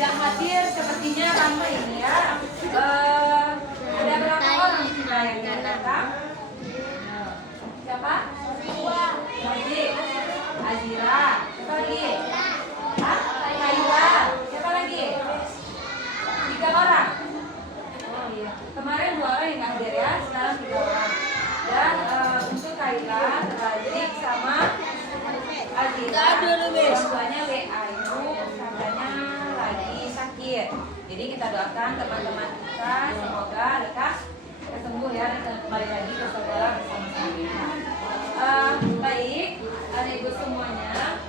Tidak hadir sepertinya ramai ini ya. Ada berapa orang di sini yang datang? Siapa? Wajib, Azira, siapa lagi? Kayla, siapa lagi? 3 orang. Oh iya. Kemarin 2 orang yang nggak hadir ya, sekarang 3 orang. Dan untuk Kayla, Razik sama Azira, tuanya WA itu katanya lagi sakit. Jadi kita doakan teman-teman kita semoga lekas sembuh ya dan kembali lagi ke sekolah bersama-sama. Baik, adik ibu semuanya,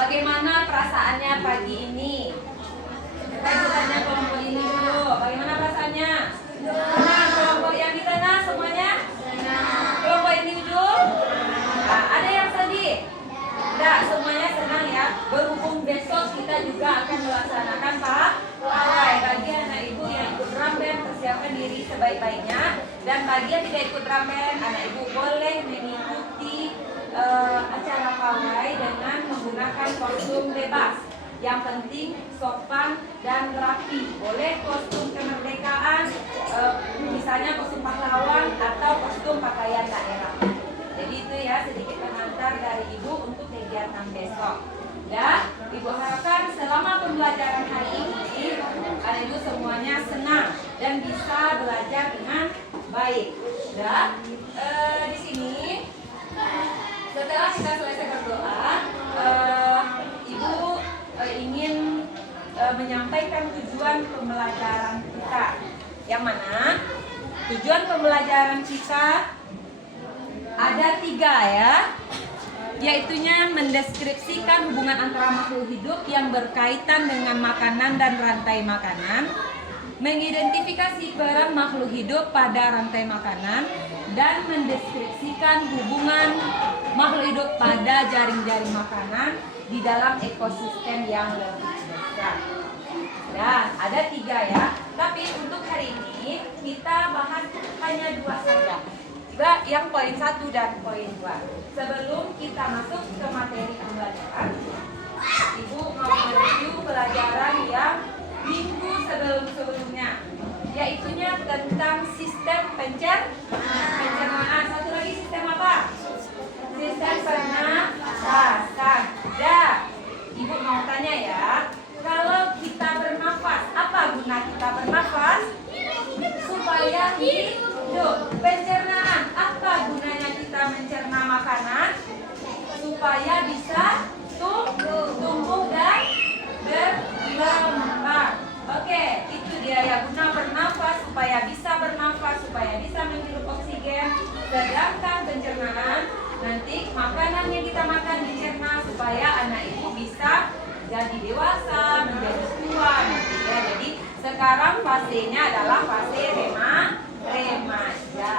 bagaimana perasaannya pagi ini? Kita tanya kelompok ini dulu. Bagaimana perasaannya? Senang. Kelompok yang di sana semuanya? Senang. Kelompok ini dulu? Ada yang sedih? Tidak, semuanya senang ya. Berhubung besok kita juga akan melaksanakan pawai. Bagi anak ibu yang ikut drum band, persiapkan diri sebaik-baiknya. Dan bagi yang tidak ikut drum band, anak ibu boleh mengikuti acara pawai dengan menggunakan kostum bebas. Yang penting sopan dan rapi. Boleh kostum kemerdekaan, misalnya kostum pahlawan atau kostum pakaian daerah. Jadi itu ya sedikit pengantar dari ibu untuk kegiatan besok. Dan ibu harapkan selama pembelajaran hari ini anak ibu semuanya senang dan bisa belajar dengan baik. Dan di sini setelah kita selesai berdoa, ibu ingin menyampaikan tujuan pembelajaran kita. Yang mana tujuan pembelajaran kita ada 3 ya, yaitunya mendeskripsikan hubungan antara makhluk hidup yang berkaitan dengan makanan dan rantai makanan, mengidentifikasi peran makhluk hidup pada rantai makanan, dan mendeskripsikan hubungan makhluk hidup pada jaring-jaring makanan di dalam ekosistem yang lebih besar. Dan ada 3 ya, tapi untuk hari ini kita bahas hanya 2 saja. Yang poin 1 dan poin 2. Sebelum kita masuk ke materi pembelajaran, ibu mau mereview pelajaran yang minggu sebelumnya, yaitunya tentang sistem pencernaan. Satu lagi sistem apa? Sistem pernafasan. Dan ibu mau tanya ya, kalau kita bernafas, apa guna kita bernafas? Supaya hidup. Pencernaan, apa gunanya kita mencerna makanan? Supaya bisa tumbuh dan berkembang. Oke, itu dia ya, guna bernafas, supaya bisa bernafas, supaya bisa menghirup oksigen. Sedangkan pencernaan, nanti makanan yang kita makan dicerna supaya anak ibu bisa jadi dewasa, menjadi tua nanti ya. Jadi sekarang fasenya adalah fase remaja.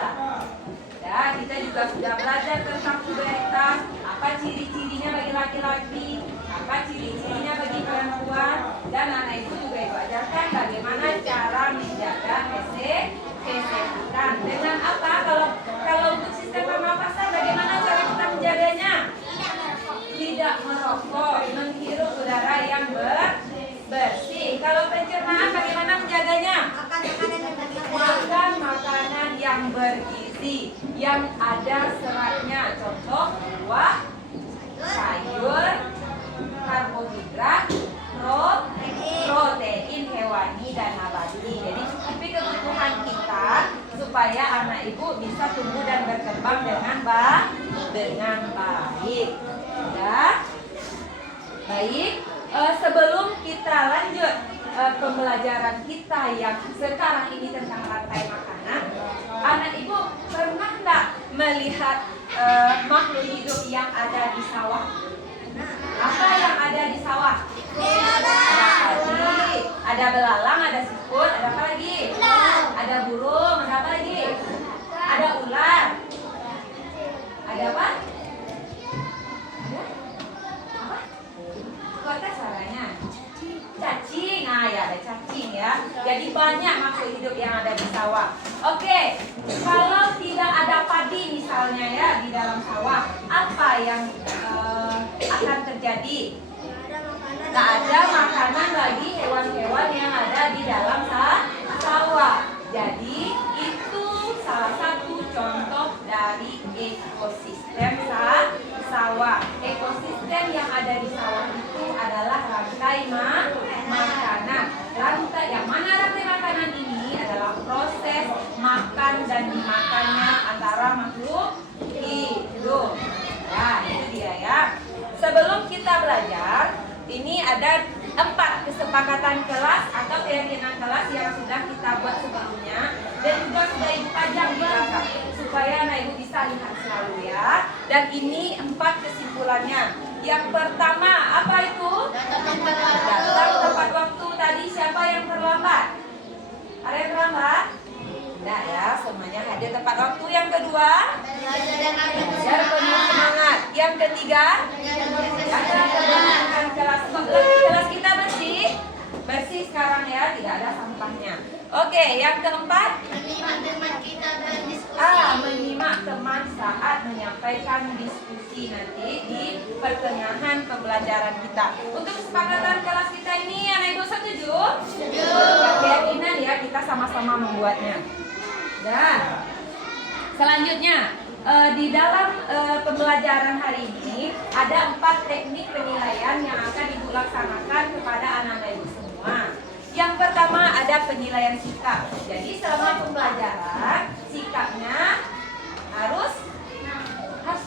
Ya, kita juga sudah belajar tentang pubertas, apa ciri-cirinya bagi laki-laki, apa ciri-cirinya bagi perempuan, dan anak ibu juga ibu ajarkan bagaimana cara menjaga kesehatan. Dengan apa? Kalau untuk sistem pernafasan, bagaimana cara kita menjaganya? Tidak merokok, menghirup udara yang bersih. Kalau pencernaan, bagaimana menjaganya? Makan makanan yang bergizi, yang ada seratnya. Contoh buah, sayur, karbohidrat, protein. dengan baik. Ya. Baik, sebelum kita lanjut pembelajaran kita yang sekarang ini tentang rantai makanan, anak ibu pernah nggak melihat makhluk hidup yang ada di sawah? Apa yang ada di sawah? Ada belalang, ada siput, ada apa lagi? Ada burung, ada apa lagi? Ada ular. Ada apa? Ada? Apa? Kota suaranya? Cacing. Nah ya, ada cacing ya. Jadi banyak makhluk hidup yang ada di sawah. Oke, kalau tidak ada padi misalnya ya di dalam sawah, apa yang akan terjadi? Tak ada makanan bagi hewan-hewan yang ada di dalam sawah. Jadi itu salah satu contoh dari ekosistem sawah. Ekosistem yang ada di sawah itu adalah rantai makanan. Rantai yang mana rantai makanan ini adalah proses makan dan dimakannya antara makhluk hidup. Nah, itu dia ya. Sebelum kita belajar, ini ada 4 kesepakatan kelas atau keyakinan kelas yang sudah kita buat sebelumnya dan juga sudah ibu pajang di belakang supaya anak ibu bisa lihat selalu ya. Dan ini 4 kesimpulannya. Yang pertama apa itu? Datang tepat waktu. Tadi siapa yang terlambat? Ada yang terlambat? Tidak ya, semuanya hadir tepat waktu. Yang kedua, belajar penuh semangat. Yang ketiga, jangan kebanyakan kelas. Kelas kita bersih sekarang ya, tidak ada sampahnya. Oke, yang keempat, menyimak teman saat menyampaikan diskusi nanti di pertengahan pembelajaran kita. Untuk kesepakatan kelas kita ini, anak ibu setuju? Setuju. Keyakinan ya, kita sama-sama membuatnya. Dan selanjutnya di dalam pembelajaran hari ini ada 4 teknik penilaian yang akan dilaksanakan kepada anak-anak ibu semua. Yang pertama ada penilaian sikap. Jadi selama pembelajaran sikapnya harus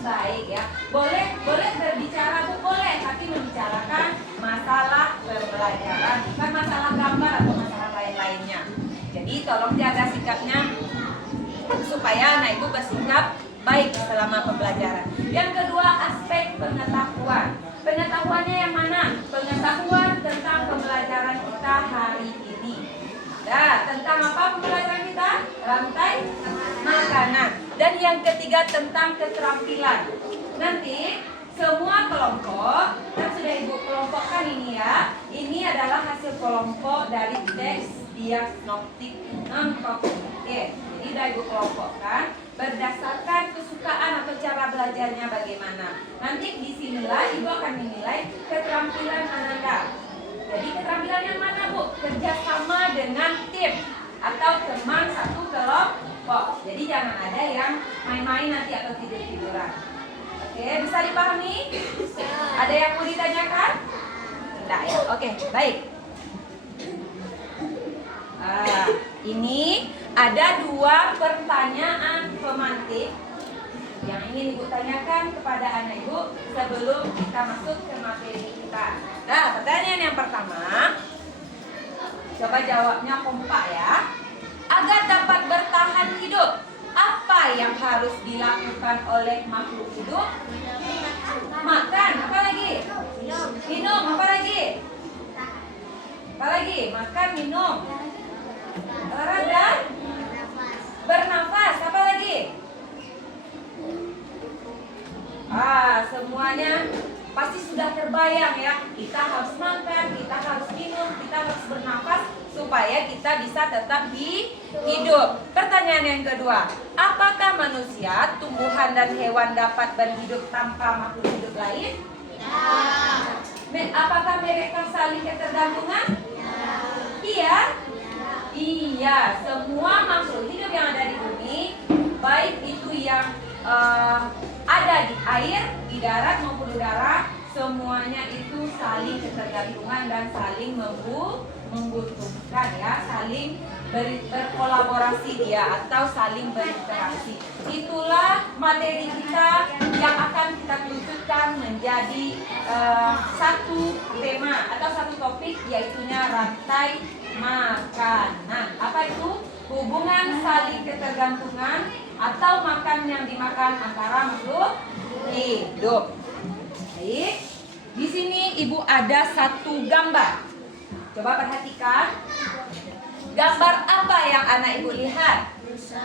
baik ya. Boleh berbicara bu, boleh, tapi membicarakan masalah pembelajaran, bukan masalah gambar atau masalah lain-lainnya. Jadi tolong jaga sikapnya supaya anak ibu bersikap baik selama pembelajaran. Yang kedua, aspek pengetahuan. Pengetahuannya yang mana? Pengetahuan tentang pembelajaran kita hari ini. Nah, tentang apa pembelajaran kita? Rantai makanan. Dan yang ketiga tentang keterampilan. Nanti semua kelompok, kan sudah ibu kelompokkan ini ya. Ini adalah hasil kelompok dari teks diagnostik non-kognitif. Jadi sudah ibu kelompokkan berdasarkan kesukaan atau cara belajarnya bagaimana. Nanti disinilah ibu akan menilai keterampilan Anda. Jadi keterampilan yang mana bu? Kerjasama dengan tim atau teman satu kelompok. Jadi jangan ada yang main-main nanti atau tidur-tiduran. Oke, bisa dipahami? Ada yang mau ditanyakan? Tidak ya? Oke, baik. Ini ada 2 pertanyaan pemantik yang ingin ibu tanyakan kepada anak ibu sebelum kita masuk ke materi kita. Nah, pertanyaan yang pertama, coba jawabnya kompak ya. Agar dapat bertahan hidup, apa yang harus dilakukan oleh makhluk hidup? Makan, apa lagi? Minum, apa lagi? Apa lagi? Makan, minum. Olahraga, bernafas, apa lagi? Semuanya pasti sudah terbayang ya. Kita harus makan, kita harus minum, kita harus bernafas supaya kita bisa tetap hidup. Pertanyaan yang kedua, apakah manusia, tumbuhan dan hewan dapat berhidup tanpa makhluk hidup lain? Ya. Apakah mereka saling ketergantungan? Ya. Iya. Iya, semua makhluk hidup yang ada di bumi, baik itu yang ada di air, di darat maupun udara, semuanya itu saling ketergantungan dan saling membutuhkan ya, saling berkolaborasi dia atau saling berinteraksi. Itulah materi kita yang akan kita wujudkan menjadi satu tema atau satu topik, yaitunya rantai makanan. Apa itu? Hubungan saling ketergantungan atau makan yang dimakan antara makhluk hidup. Baik, di sini ibu ada satu gambar. Coba perhatikan. Gambar apa yang anak ibu lihat? Rusa.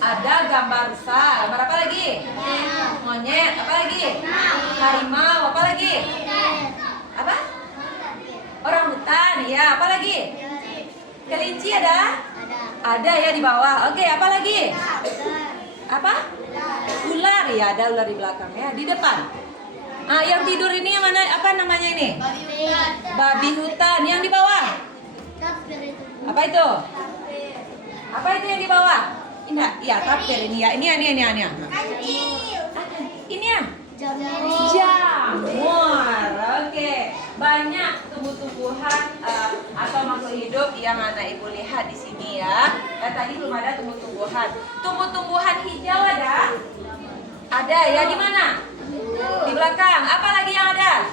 Ada gambar rusa. Gambar apa lagi? Monyet. Apa lagi? Harimau. Apa lagi? Apa? Orang hutan. Ya. Apa lagi? Kelinci ada? Ada ya di bawah. Oke. Apa lagi? Apa? Ular. Ya. Ada ular di belakang ya. Di depan. Yang tidur ini yang mana? Apa namanya ini? Babi hutan. Yang di bawah? Apa itu? Apa itu yang di bawah? Ini ya, tapir ini ya. Ini. Ini ya? Jamur. Oke. Banyak tumbuh-tumbuhan atau makhluk hidup yang anak ibu lihat di sini ya. Tadi belum ada tumbuh-tumbuhan. Tumbuh-tumbuhan hijau ada? Ada ya, di mana? Di belakang. Apa lagi yang ada?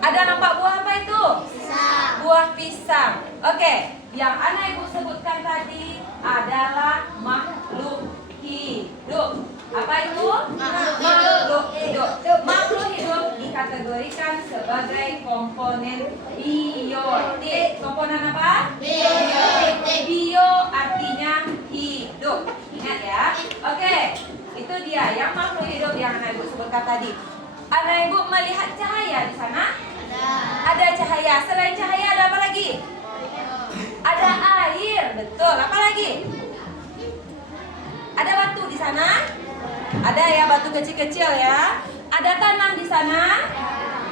Ada nampak buah apa itu? Pisang. Buah pisang. Oke, yang anak ibu sebutkan tadi adalah makhluk hidup. Apa itu? Makhluk hidup. Makhluk hidup dikategorikan sebagai komponen biotik. Komponen apa? Biotik. Bio artinya hidup. Ingat ya. Oke, itu dia yang makhluk hidup yang anak ibu sebutkan tadi. Anak ibu melihat cahaya di sana? Ada cahaya. Selain cahaya ada apa lagi? Ada air. Betul. Apa lagi? Ada batu di sana? Ada ya, batu kecil-kecil ya. Ada tanah di sana?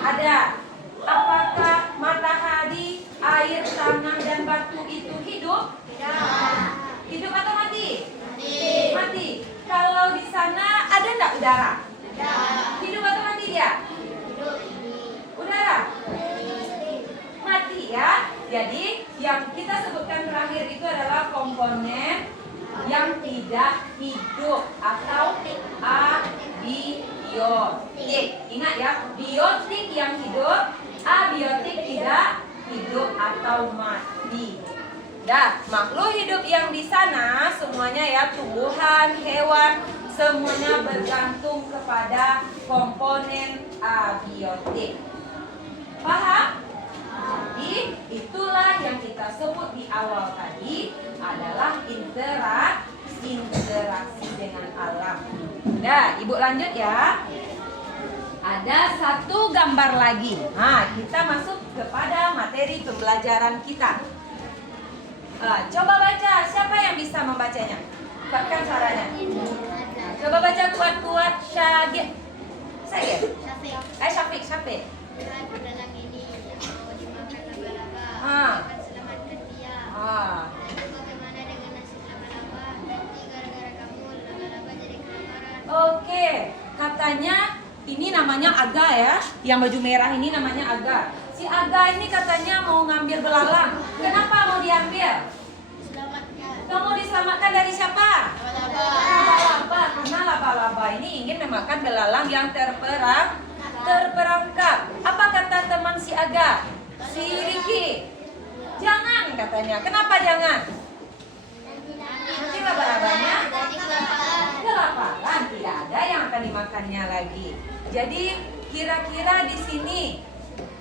Ada. Apakah matahari, air, tanah, dan batu itu hidup? Hidup atau mati? Mati. Kalau di sana ada enggak udara? Hidup atau mati dia? Udara? Mati ya. Jadi yang kita sebutkan terakhir itu adalah komponen yang tidak hidup atau abiotik. Ingat ya, biotik yang hidup, abiotik tidak hidup atau mati. Dah, makhluk hidup yang di sana semuanya ya, tumbuhan, hewan, semuanya bergantung kepada komponen abiotik. Paham? Jadi itulah yang kita sebut di awal tadi adalah interaksi dengan alam. Nah, ibu lanjut ya. Ada satu gambar lagi. Kita masuk kepada materi pembelajaran kita. Coba baca, siapa yang bisa membacanya? Kuatkan suaranya. Coba baca kuat-kuat. Syafiq. Syafiq. Dalam ini mau dimakan laba-laba, akan selamatkan dia. Lalu bagaimana dengan nasib laba-laba? Nanti gara-gara kamu laba-laba jadi kelaparan. Oke, katanya ini namanya Aga ya. Yang baju merah ini namanya Aga. Si Aga ini katanya mau ngambil belalang. Kenapa mau diambil? Selamatkan. Kamu diselamatkan dari siapa? Laba-laba. Karena laba-laba ini ingin memakan belalang yang terperangkap. Apa kata teman si Aga? Si Riki. Jangan katanya. Kenapa jangan? Nanti laba-labanya kelaparan. Tidak ada yang akan dimakannya lagi. Jadi kira-kira di sini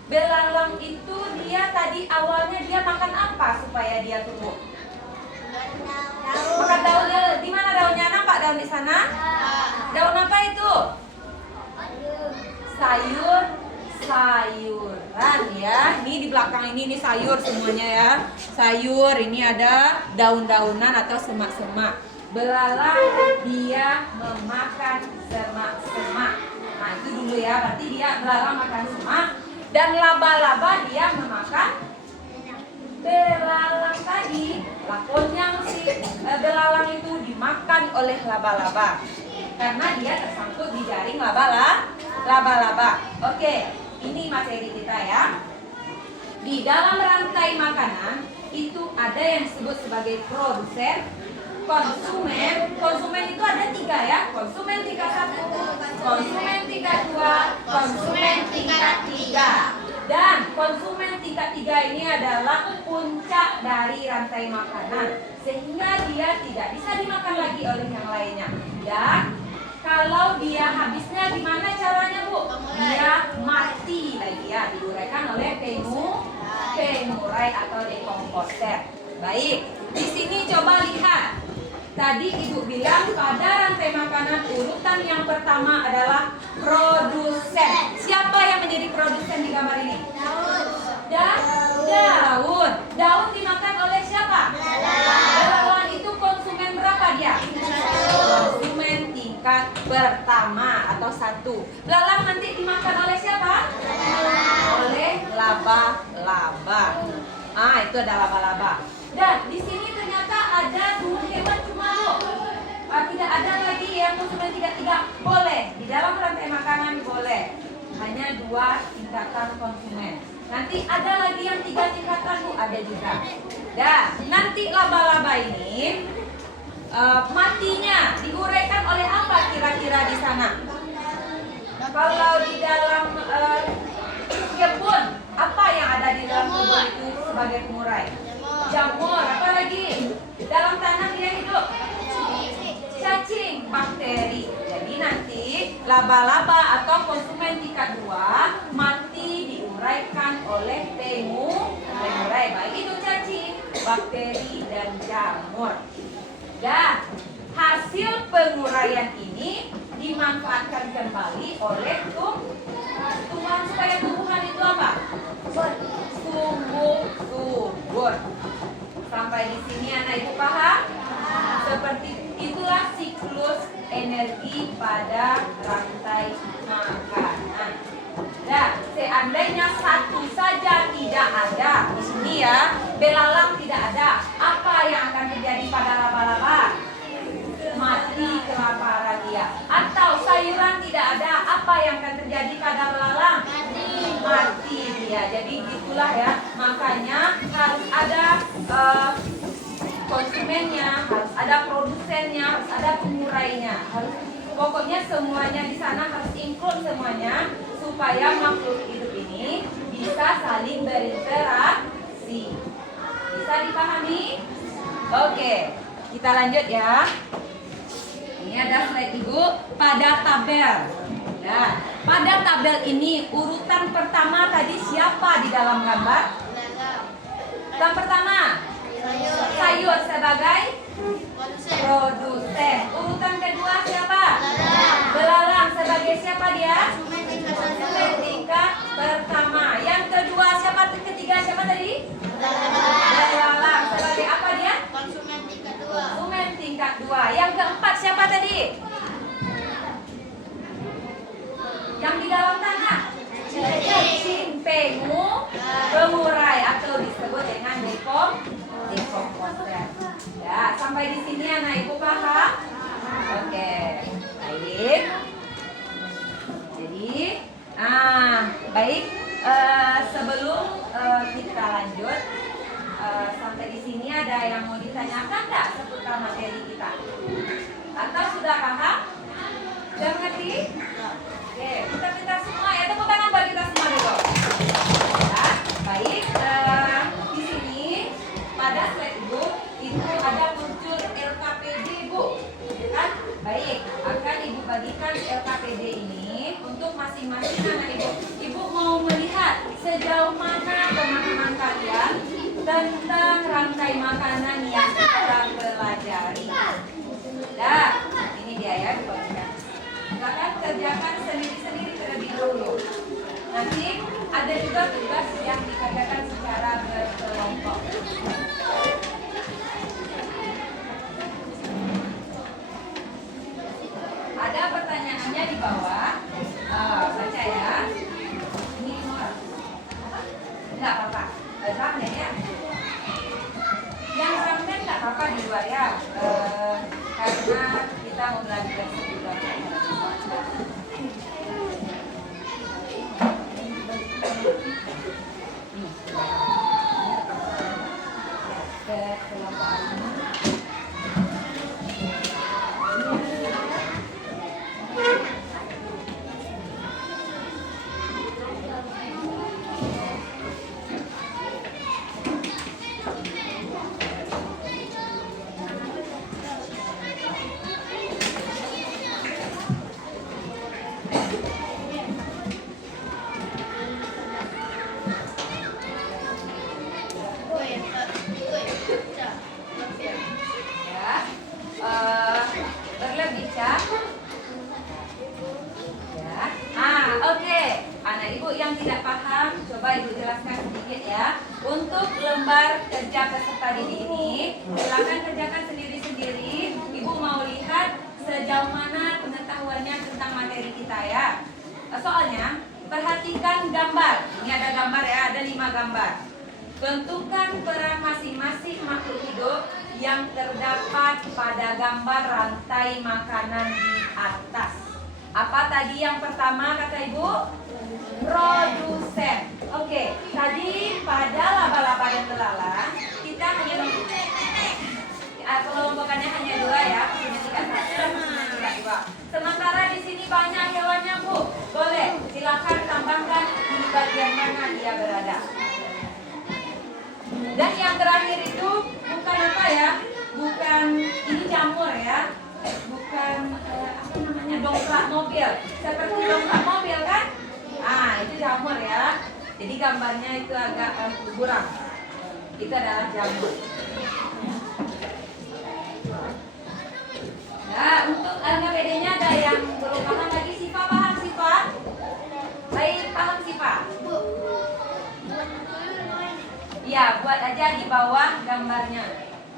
belalang itu dia tadi awalnya dia makan apa supaya dia tumbuh? Makan daunnya. Di mana daunnya? Nampak daun di sana? Daun apa itu? Sayuran ya. Ini di belakang ini sayur semuanya ya. Sayur, ini ada daun-daunan atau semak-semak. Belalang dia memakan semak-semak. Nah, itu dulu ya. Berarti dia belalang makan semak. Dan laba-laba dia memakan belalang tadi. Lakonnya si belalang itu dimakan oleh laba-laba. Karena dia tersangkut di jaring laba-laba. Oke, Ini materi kita ya. Di dalam rantai makanan itu ada yang disebut sebagai produsen, konsumen. Konsumen itu ada 3 ya. Konsumen tingkat 1, konsumen tingkat 2, konsumen tingkat 3. Dan konsumen tingkat 3 ini adalah puncak dari rantai makanan, sehingga dia tidak bisa dimakan lagi oleh yang lainnya. Dan kalau dia habisnya gimana caranya, Bu? Dia mati lagi ya, diuraikan oleh pengurai atau dekomposer. Baik, di sini coba lihat. Tadi Ibu bilang pada rantai makanan urutan yang pertama adalah produsen. Siapa yang menjadi produsen di gambar ini? Daun. Daun dimakan oleh siapa? Belalang itu konsumen berapa dia? Konsumen tingkat pertama atau 1. Belalang nanti dimakan oleh siapa? Oleh laba-laba. Itu ada laba-laba. Dan di sini ternyata ada 2 hewan cuma tidak ada lagi yang konsumen tidak boleh. Di dalam rantai makanan boleh. Hanya 2 tingkatan konsumen. Nanti ada lagi yang 3 tingkatan, Bu, ada juga. Dan nanti laba-laba ini matinya diuraikan oleh apa kira-kira di sana? Kalau di dalam kebun, apa yang ada di dalam kebun itu sebagai pengurai? Jamur, apa lagi? Dalam tanah dia hidup? Cacing, bakteri. Jadi nanti laba-laba atau konsumen tingkat 2 mati diuraikan oleh pengurai. Baik itu cacing, bakteri, dan jamur. Dan hasil penguraian ini dimanfaatkan kembali oleh tumbuhan supaya tumbuhan itu apa? Subur. Sampai di sini anak ibu paham? Seperti itulah siklus energi pada rantai makanan. Nah, seandainya satu saja tidak ada di sini ya, belalang tidak ada, apa yang akan terjadi pada laba-laba? Mati kelaparan dia. Atau sayuran tidak ada, apa yang akan terjadi pada belalang? Mati dia. Jadi gitulah ya. Makanya harus ada konsumennya, harus ada produsennya, harus ada pengurainya. Pokoknya semuanya di sana harus include semuanya supaya makhluk hidup ini bisa saling berinteraksi. Bisa dipahami? Oke, kita lanjut ya. Ini ada slide Ibu pada tabel. Nah, pada tabel ini urutan pertama tadi siapa di dalam gambar? Yang pertama, sayur sebagai produsen. Urutan kedua siapa? Belalang sebagai siapa dia? Konsumen tingkat pertama. Yang kedua siapa? Ketiga siapa tadi? Belalang sebagai apa dia? Konsumen tingkat 2. Konsumen tingkat 2. Yang keempat siapa tadi? Yang di dalam tanah? Cacing, pengurai atau disebut dengan dekomposer. Ya, sampai di sini anak ibu paham? Oke, baik. Jadi, baik. Sebelum kita lanjut, sampai di sini ada yang mau ditanyakan nggak seputar materi kita? Atau sudah paham? Sudah mengerti? Oke, kita minta semua ya, tepuk tangan buat kita semua dulu. Ya, baik. Di sini pada slide Ibu itu ada muncul LKPD, Bu. Kan? Baik, akan Ibu bagikan LKPD ini untuk masing-masing anak Ibu. Ibu mau melihat sejauh mana pemahaman kalian tentang rantai makanan yang kita pelajari. Nah, ini dia ya, dibagikan. Silakan kerjakan sendiri-sendiri terlebih dahulu. Nanti ada juga tugas yang dikerjakan secara berkelompok. Ada pertanyaannya di bawah. Baca ya. Ini nomor. Enggak apa-apa. Ramen ya. Yang ramen enggak apa-apa di luar ya. Karena kita mau belajar sebelum. untuk lembar kerja peserta didik ini, silakan kerjakan sendiri-sendiri. Ibu mau lihat sejauh mana pengetahuannya tentang materi kita ya. Soalnya, perhatikan gambar. Ini ada gambar ya, ada 5 gambar. Tentukan peran masing-masing makhluk hidup yang terdapat pada gambar rantai makanan di atas. Apa tadi yang pertama kata Ibu? Produsen. Oke, tadi pada laba-laba dan belalang kita hanya kelompokannya hanya 2 ya, punya 3. Sementara di sini banyak hewannya Bu. Boleh, silakan tambahkan di bagian mana dia berada. Dan yang terakhir itu bukan apa ya? Bukan ini jamur ya. Bukan apa namanya, dongkrak mobil. Seperti dongkrak mobil kan? Ah, itu jamur ya. Jadi gambarnya itu agak kurang. Itu adalah jamur. Nah, untuk NPD-nya ada yang belum paham lagi. Siva paham Siva? Baik, paham Siva? Iya, buat aja di bawah gambarnya.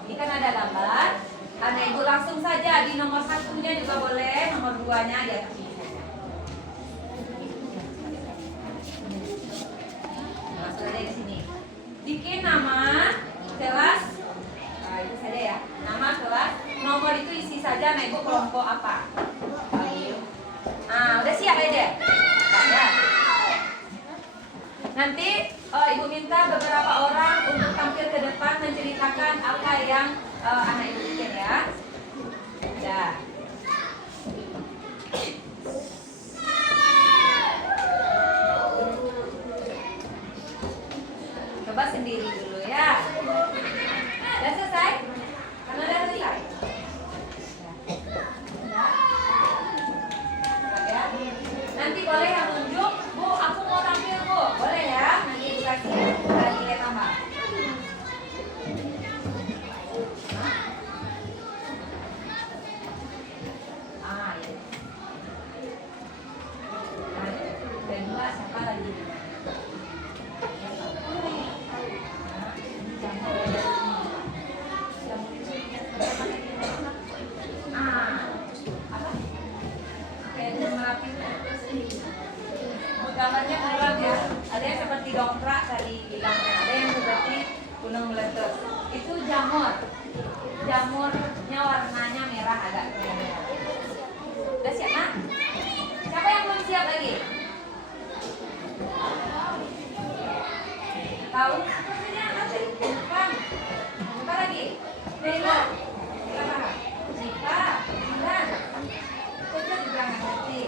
Ini kan ada gambar. Karena Ibu langsung saja di nomor 1-nya juga boleh, nomor 2-nya di atas ini saja. Langsung aja di sini. Bikin nama kelas. Nah, itu saja ya. Nama kelas. Nomor itu isi saja. Nah, Ibu kelompok apa? Ah, udah siap aja? Ya. Nanti Ibu minta beberapa orang untuk tampil ke depan menceritakan apa yang anak Ibu bikin ya. Ya. Coba sendiri dulu ya. Udah selesai? Karena udah selesai. Ya. Nanti boleh yang nunjuk, Bu, aku mau tampil Bu. Boleh ya? Nanti Ibu kasih nilai tambah. Ah, ya. Nah, kedua siapa lagi? Gambarnya kurang ya. Ada yang seperti dongkrak tadi bilang, ada yang seperti gunung meletus. Itu jamur. Jamurnya warnanya merah agak merah. Udah siap Nak? Siapa yang belum siap lagi? Tahu? Bukan. Siapa lagi? Bella. Bella. Jika. Bukan. Kerja juga nggak ngerti.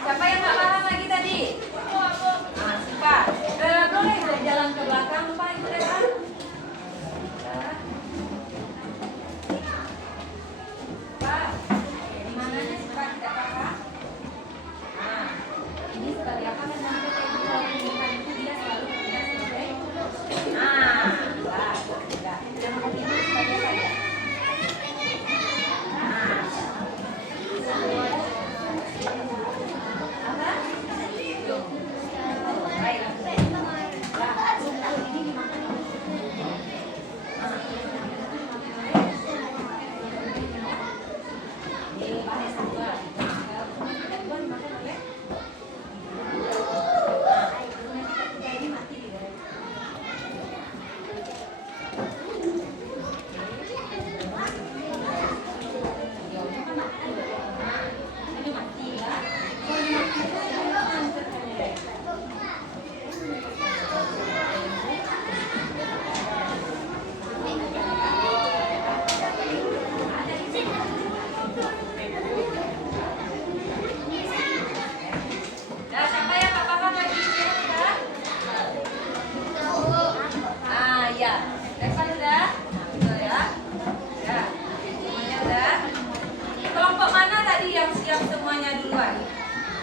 Siapa yang nggak paham lagi tadi? Ah, suka. Boleh jalan ke belakang, Pak Ibu Dewan? Pak, di mananya suka tidak paham? Ah, ini sekali apa kan nanti Ibu kalau tunjukkan itu dia selalu tidak selesai. Ah, sudah. Yang begini sebagai saja.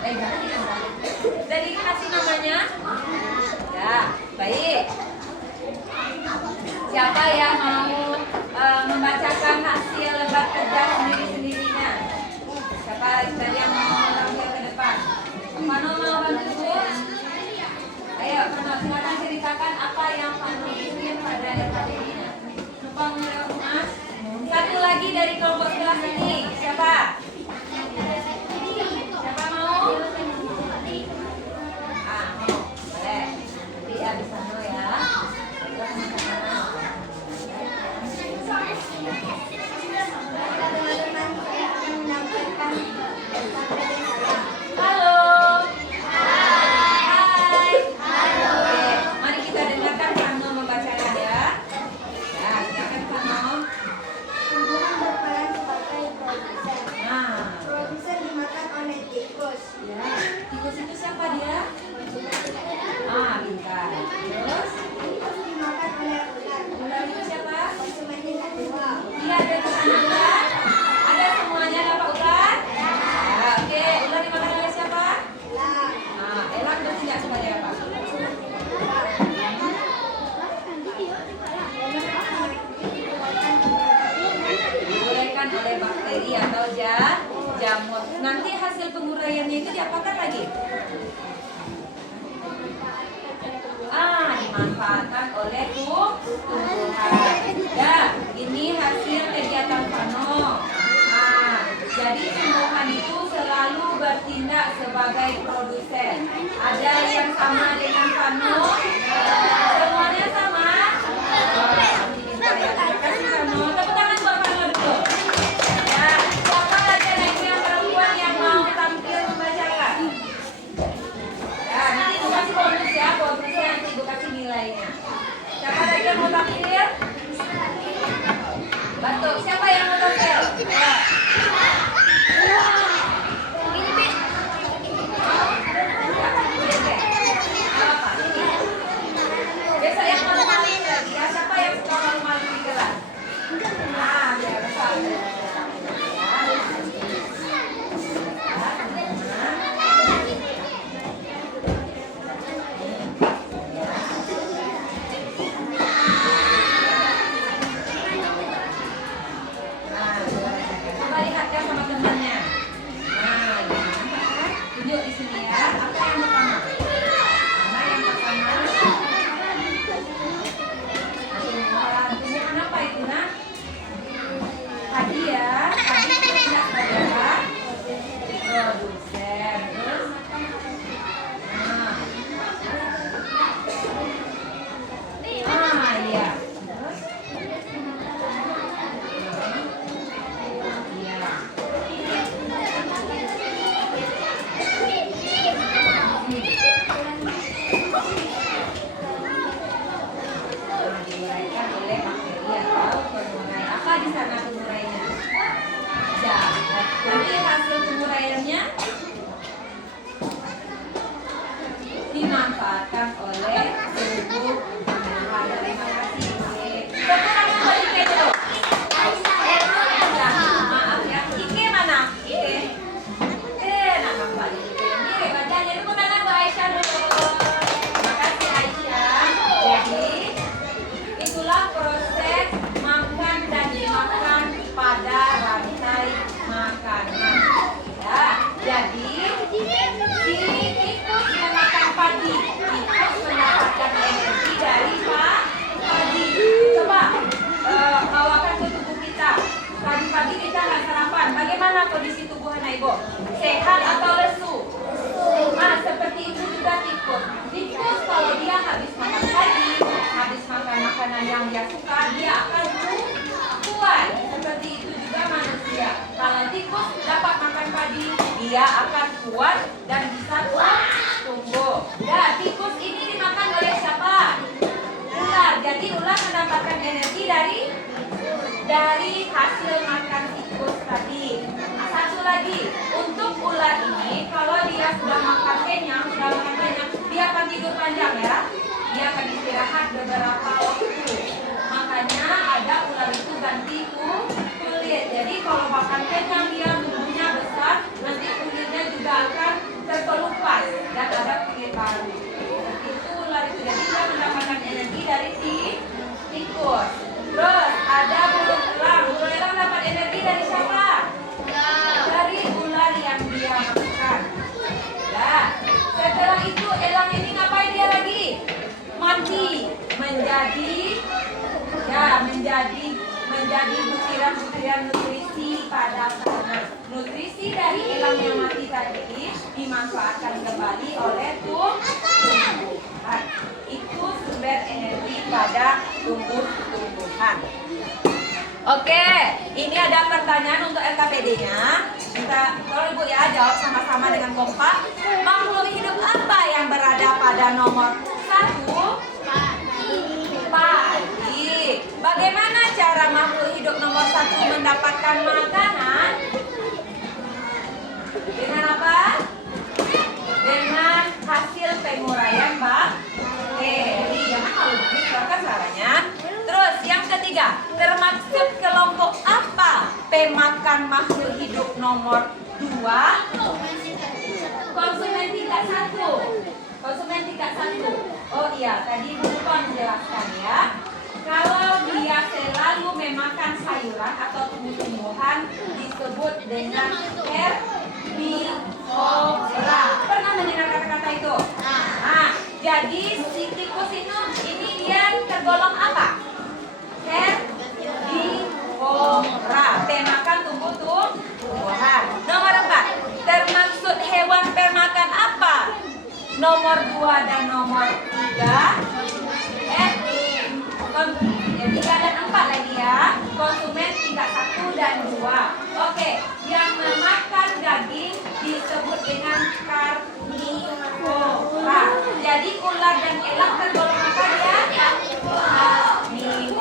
Ganti. Udah dikasih namanya? Ya, baik. Siapa yang mau membacakan hasil lebat kerja sendiri-sendirinya? Siapa tadi yang mau tampil ke depan? Mano mau bantu Bu? Ayo, Mano, silakan ceritakan apa yang Mano bikin pada LKPI-nya. Numpang lewat Mas. Satu lagi dari kelompok kelas ini, siapa? Siapa mau? Mau. Boleh. Nanti habis Mano ya. Halo. Hai. Oke, mari kita dengarkan Fano membacakan ya. Ya, silakan Fano. Tumbuhan berperan sebagai produsen. Nah, Produsen dimakan oleh tikus. ya. Tikus itu siapa dia? Pintar. Terus, Tikus dimakan oleh ular. ular itu siapa? Konsumennya kedua. Iya, ada di sana ular. Ada semuanya dapat ular? Ya, oke. Ular dimakan oleh siapa? Ular. Elang bertindak sebagai apa? Diuraikan oleh bakteri atau jamur. Nanti hasil penguraiannya itu diapakan lagi? Dimanfaatkan oleh tumbuhan. Ya, ini hasil kegiatan Fano. Jadi tumbuhan itu selalu bertindak sebagai produsen. Ada yang sama dengan Fano? Semuanya sama? Terima kasih Fano. Tepuk tangan buat Fano dulu. Ya, siapa aja lagi yang perempuan yang mau tampil membacakan? Ya, nanti Ibu kasih bonus ya, bonusnya nanti Ibu kasih nilainya. Siapa lagi yang mau tampil? Bantu, siapa yang mau tampil? Ya. Biasa yang malu-malu lagi ya, siapa yang suka malu-malu di kelas? Biar besar. Coba lihatkan sama temannya. Tunjuk di sini ya. Apa yang pertama? Yang pertama. Tumbuhan apa itu, Nak? Padi ya. Padi itu tidak sebagai apa? Produsen. Terus? Iya. Terus? Diuraikan oleh bakteri atau pengurai. Apa di sana pengurainya? Zat. Nanti hasil penguraiannya dimanfaatkan oleh tubuh tumbuhan. Terima kasih. Tepuk tangan buat Ike dulu. Maaf ya. Ike mana? Ike. Nama Mbak Ike. Ini bacanya. Tepuk tangan buat Aisyah dulu. Terima kasih Aisyah. Jadi itulah proses makan dan dimakan pada rantai makanan. Ya, jadi si tikus memakan padi. Tikus mendapatkan energi dari padi. Coba bawakan ke tubuh kita. Pagi-pagi kita nggak sarapan. Bagaimana kondisi tubuh anak ibu? Sehat atau lesu? Seperti itu juga tikus. Tikus kalau dia habis makan padi, habis makan makanan yang dia suka, dia akan kuat. Seperti itu juga manusia. Kalau tikus dapat makan padi, dia akan kuat dan bisa tumbuh. Nah, tikus ini dimakan oleh siapa? Ular. Jadi ular mendapatkan energi dari hasil makan tikus tadi. Satu lagi, untuk ular ini kalau dia sudah makan kenyang, sudah makan banyak, dia akan tidur panjang ya. Dia akan istirahat beberapa waktu. Makanya ada ular itu ganti kulit. Jadi kalau makan kenyang dia tubuhnya besar, nanti kulitnya juga akan kemudian nutrisi pada tanah. Nutrisi dari elang yang mati tadi dimanfaatkan kembali oleh tumbuhan. Itu sumber energi pada tumbuhan. Oke, ini ada pertanyaan untuk LKPD-nya. Kita tolong Ibu ya jawab sama-sama dengan kompak. Makhluk hidup apa yang berada pada nomor 1? Padi. Bagaimana cara makhluk hidup nomor 1 mendapatkan makanan? Dengan apa? Dengan hasil penguraian bakteri. Jangan malu-malu, keluarkan suaranya. Terus yang ketiga, termasuk kelompok apa pemakan makhluk hidup nomor 2? Konsumen tingkat 1. Konsumen tingkat 1. Oh iya, tadi Bu lupa menjelaskan ya. Kalau dia selalu memakan sayuran atau tumbuh-tumbuhan disebut dengan herbivora. Pernah mendengar kata-kata itu? Nah, jadi si tikus ini dia tergolong apa? Herbivora, pemakan tumbuh-tumbuhan. Nomor 4, termasuk hewan pemakan apa? Nomor 2 dan nomor 3. Yang 3 dan 4 lagi ya. Konsumen tingkat 1 dan 2. Oke, yang memakan daging disebut dengan karnivora. Jadi ular dan elang tergolong apa ya? Karnivora.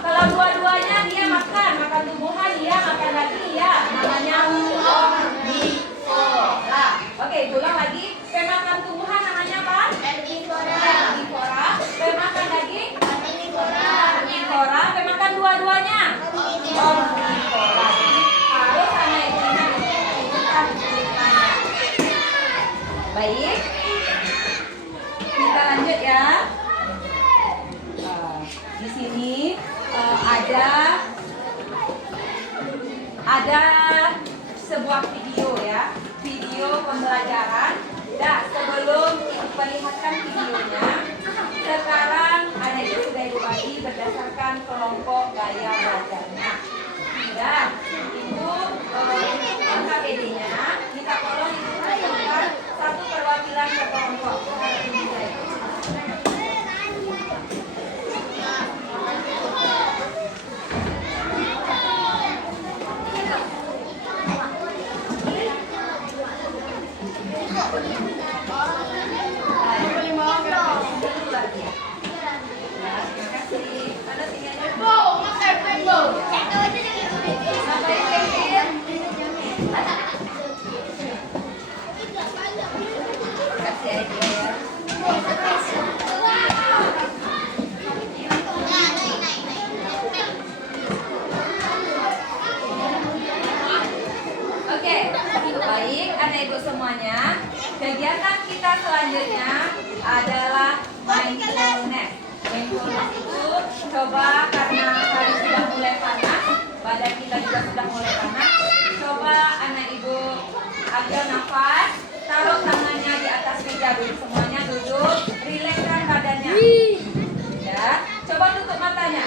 Kalau dua-duanya dia makan tumbuhan, dia makan daging ya, namanya omnivora. Oke, ulang lagi. Pemakan tumbuhan namanya apa? Herbivora. Pemakan daging? Karnivora. Pemakan dua-duanya? Omnivora. Harus sama ibunya ditunjukkan tulisannya. Baik. Kita lanjut ya. Di sini ada sebuah video ya, video pembelajaran. Nah, sebelum diperlihatkan videonya, sekarang ada yang sudah Ibu bagi berdasarkan kelompok gaya belajarnya. Dan Ibu LKPD-nya minta tolong Ibu masukkan satu perwakilan ke kelompok. Baik, anak ibu semuanya, kegiatan kita selanjutnya adalah mindfulness. Mindfulness itu coba karena hari sudah mulai panas, badan kita juga sudah mulai panas. Coba anak ibu ambil nafas, taruh tangannya di atas meja dulu, semuanya duduk, rilekskan badannya. Ya, coba tutup matanya.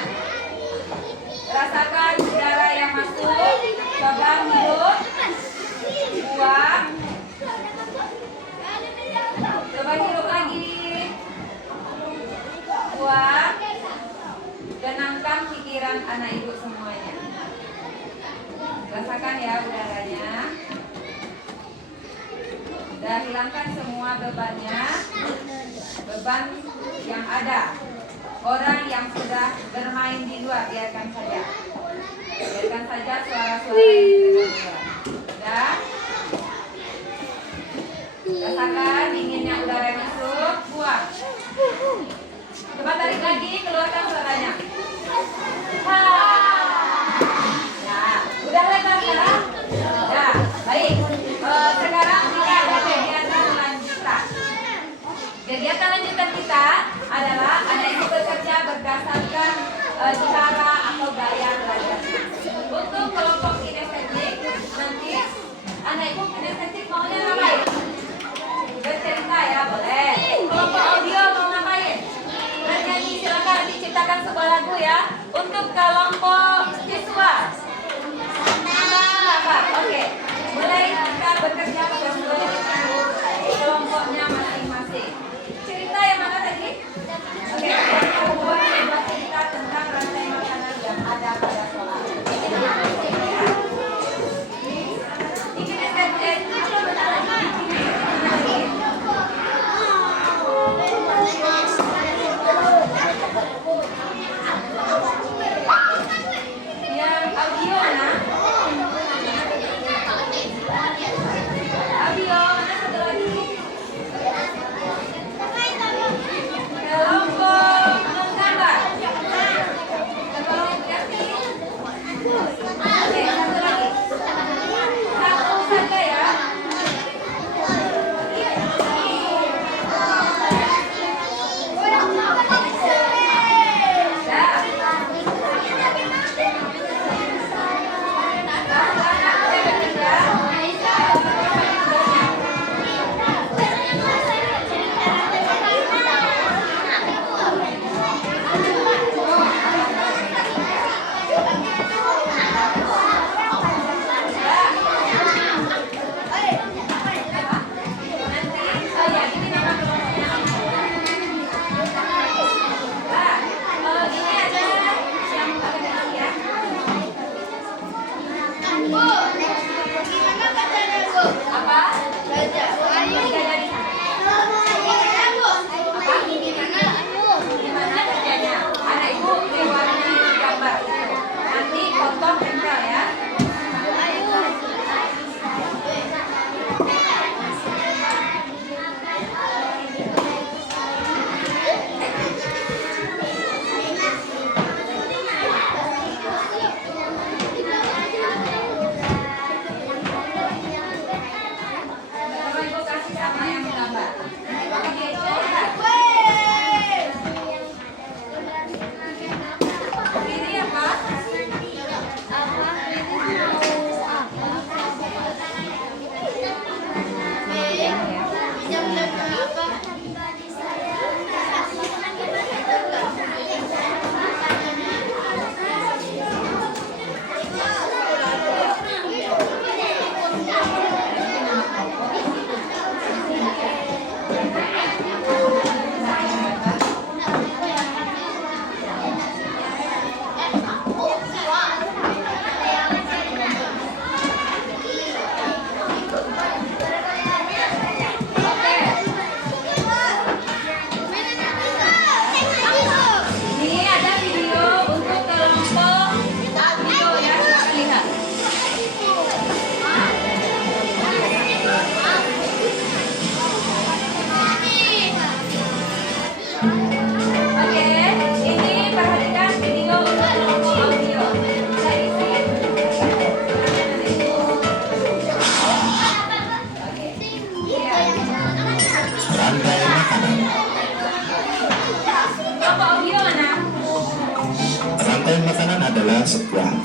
Rasakan udara yang masuk, coba hidup. Buang. Coba hirup lagi. Buang. Tenangkan pikiran anak ibu semuanya. Rasakan ya udaranya. Dan hilangkan semua bebannya. Beban yang ada. Orang yang sudah bermain di luar, biarkan saja. Biarkan saja suara-suara yang terdengar. Dan rasakan dinginnya udara yang masuk, buang. Coba tarik lagi, keluarkan suaranya. Nah, udah lepas ya? Nah, baik. Sekarang kita ada kegiatan lanjutan. Kegiatan lanjutan kita adalah anak ibu bekerja berdasarkan cara atau gaya belajarnya. Untuk kelompok kinestetik, nanti anak ibu kinestetik maunya ngapain? Bercerita ya, boleh. Kelompok audio mau ngapain? Bernyanyi, silakan diciptakan sebuah lagu ya. Untuk kelompok visual,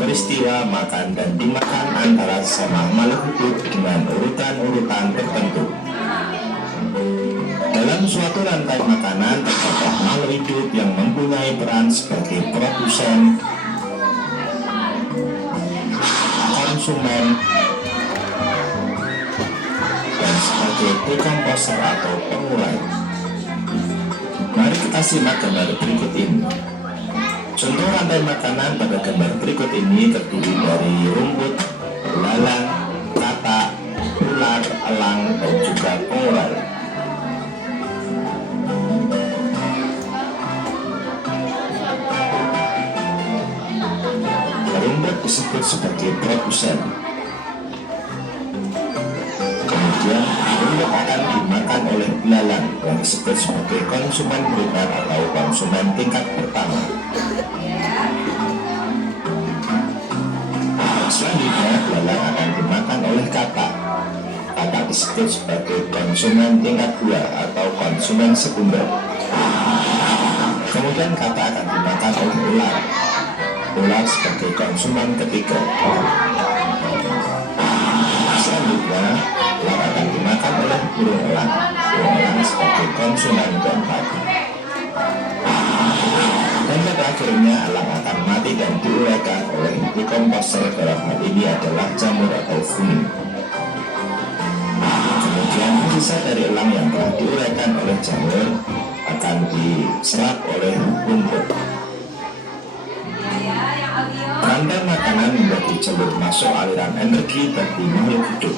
peristiwa makan dan dimakan antara sesama makhluk hidup dengan urutan-urutan tertentu. Dalam suatu rantai makanan terdapat makhluk hidup yang mempunyai peran sebagai produsen, konsumen, dan sebagai dekomposer atau pengurai. Mari kita simak gambar berikut ini. Contoh rantai makanan pada gambar berikut ini terdiri dari rumput, belalang, katak, ular, elang, dan juga pengurai. Rumput disebut sebagai produsen. Kemudian rumput akan dimakan oleh belalang yang disebut sebagai konsumen primer atau konsumen tingkat pertama. Selanjutnya belalang akan dimakan oleh katak. Katak disebut sebagai konsumen tingkat 2 atau konsumen sekunder. Kemudian katak akan dimakan oleh ular. Ular sebagai konsumen ketiga. Selanjutnya ular akan dimakan oleh burung elang. Burung elang sebagai konsumen keempat. Dan pada akhirnya elang akan mati dan diuraikan oleh dekomposer, dalam hal ini adalah jamur atau fungi. Kemudian sisa dari elang yang telah diuraikan oleh jamur akan diserap oleh rumput. Rantai makanan menjadi jalur masuk aliran energi bagi makhluk hidup.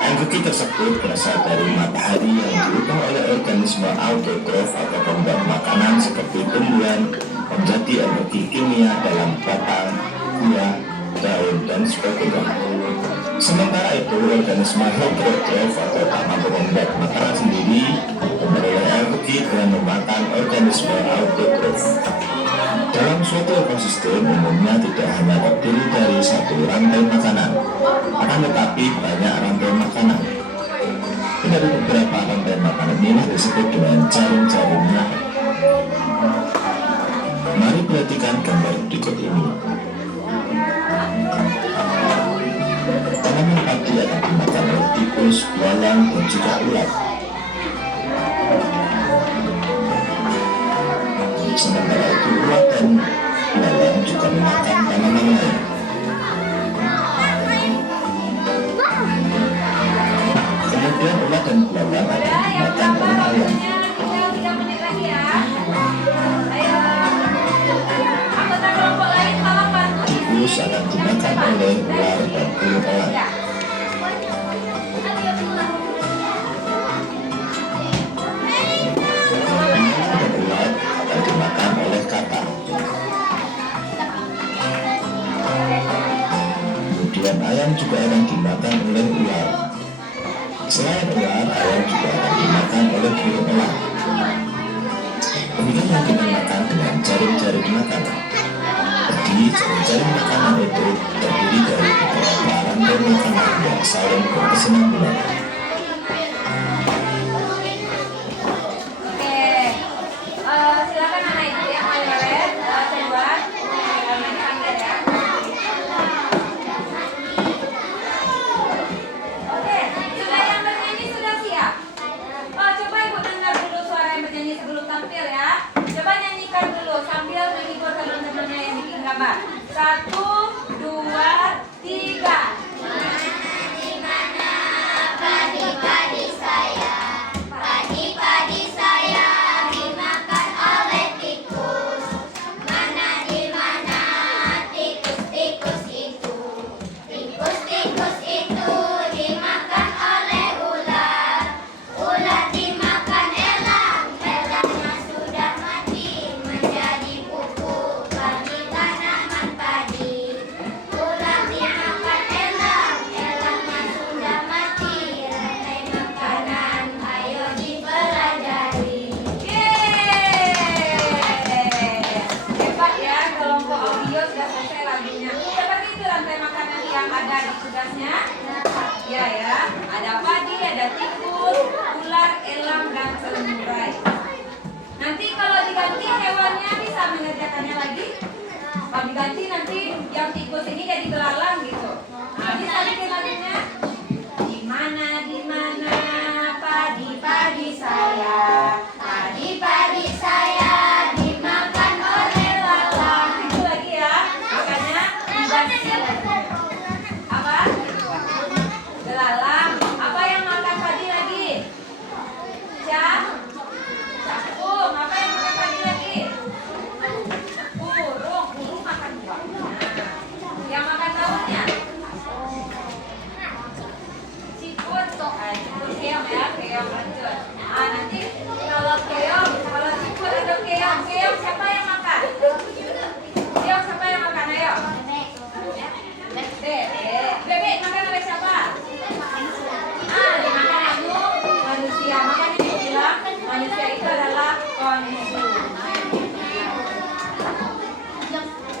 Energi tersebut berasal dari matahari yang diubah oleh organisme autotrof atau pembuat makanan seperti tumbuhan menjadi energi kimia dalam batang, buah, daun, dan sebagainya. Sementara itu, organisme heterotrof atau tak mampu membuat makanan sendiri memperoleh energi dengan memakan organisme autotrof. Dalam suatu ekosistem umumnya tidak hanya terdiri dari satu rantai makanan, akan tetapi banyak rantai makanan. Dari beberapa rantai makanan ini disebut dengan jaring-jaring makan. Mari perhatikan gambar berikut ini. Tanaman padi akan dimakan oleh tikus, belalang, dan juga ulat. Sementara itu ulat dan belalang juga memakan tanaman lain. Kemudian ulat dan belalang akan dimakan oleh ayam. Tinggal 3 menit lagi ya. Ayo. Anggota kelompok lain tolong bantu. Tikus akan dimakan oleh ular dan burung elang. Dan ulat akan dimakan oleh katak. Kemudian ayam juga akan dimakan oleh ular. Selain ular, ayam juga akan dimakan oleh burung elang. Demikian yang kita makan dengan jaring-jaring makanan. Jadi jaring-jaring makanan itu terdiri dari beberapa rantai makanan yang saling berkesinambungan. Oke. Silakan anak ibu yang mau ngelet, keluar. Kami panggil ya. Oke, sudah yang bernyanyi sudah siap? Oh, coba ibu dengar dulu suara yang bernyanyi sebelum tampil ya. Coba nyanyikan dulu sambil menghibur teman-temannya yang bikin gambar. 1, 2, 3. Dimana kayak dibelalang gitu. Nah, bisa bikin lagunya. Di mana padi-padi saya, Padi-padi saya dimakan oleh lalang. itu lagi ya. Makanya diganti apa? Belalang. Apa yang makan padi lagi? Cakung. Apa yang makan padi lagi? Burung makan buahnya. Yang makan daunnya? Siput. Siput keong ya, keong lanjut. Nanti kalau siput ada keong siapa yang makan? Keong siapa yang makan? Ayo. Bebek makan oleh siapa? Dimakan manusia. Makanya dibilang manusia itu adalah konsumen.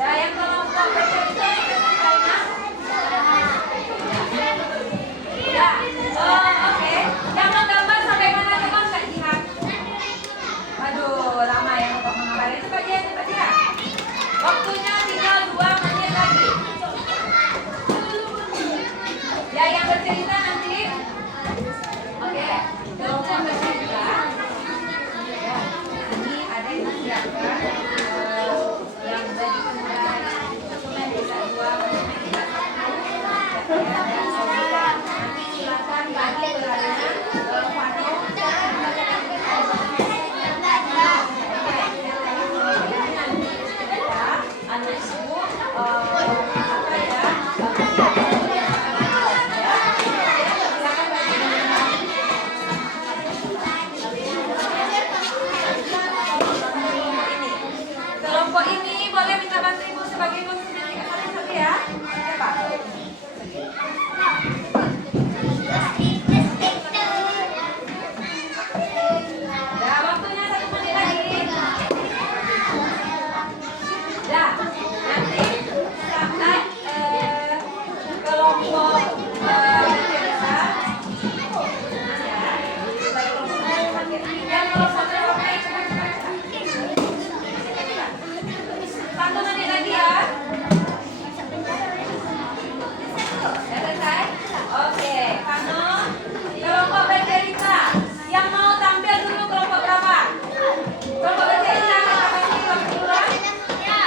Ya, yang kelompok kecil itu selesai. Ya, oke. Yang menggambar sampai mana coba Kak Jihan? Aduh, lama ya untuk menggambarnya. Coba dia. Waktunya tinggal 2 menit lagi. Ya, yang bercerita nanti. Oke, kelompok bercerita. Ya, ini ada yang disiapkan yang udah dimulai. Cuma bisa 2, maksudnya kita 1. Nanti silakan bagi beralihnya ke Fano. Anak ibu apa ya? Kelompok ini boleh minta bantu ibu sebagai konsumen satu-satu ya. Siapa? Dah, waktunya 1 menit lagi. Dah, nanti sampai kelompok bercerita. Yang kelompoknya warnai cepat. 1 menit lagi ya. Sudah selesai? Oke, Fano. Kelompok bercerita. Yang mau tampil dulu kelompok berapa? Kelompok bercerita apa ini kelompok kedua? Ya.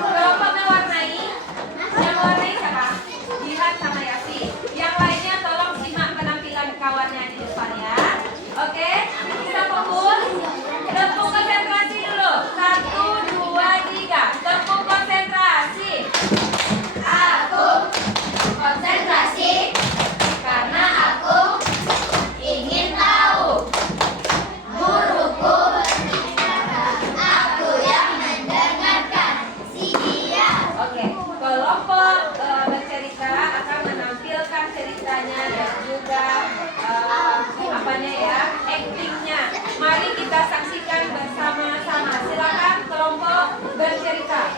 Kelompok mewarnai. Yang mewarnai siapa? Jihan sama Yafi. Yang lainnya tolong simak penampilan kawannya di depan ya. Oke, kita fokus. Tepuk konsentrasi dulu. 1, 2, 3. Tepuk konsentrasi. Aku konsentrasi karena aku ingin tahu. Guruku berbicara, aku yang mendengarkan. Si dia. Oke, kelompok bercerita akan menampilkan ceritanya dan juga apanya ya, actingnya. Mari kita saksikan bersama-sama. Silakan kelompok bercerita.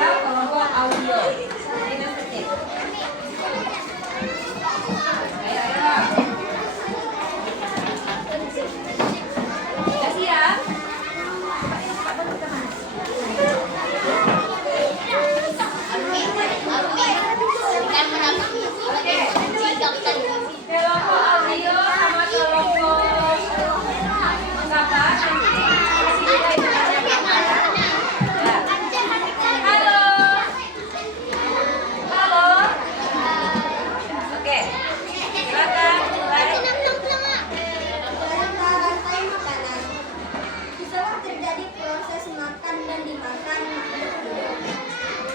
Ya, kelompok audio. Ini sedikit. Ayo. Udah siap? Kelompok audio sama kelompok gambar nanti kasih nilai depannya berapa ya? Ya. Halo. Oke. Silakan mulai. Dalam rantai makanan, setelah terjadi proses makan dan dimakan makhluk hidup.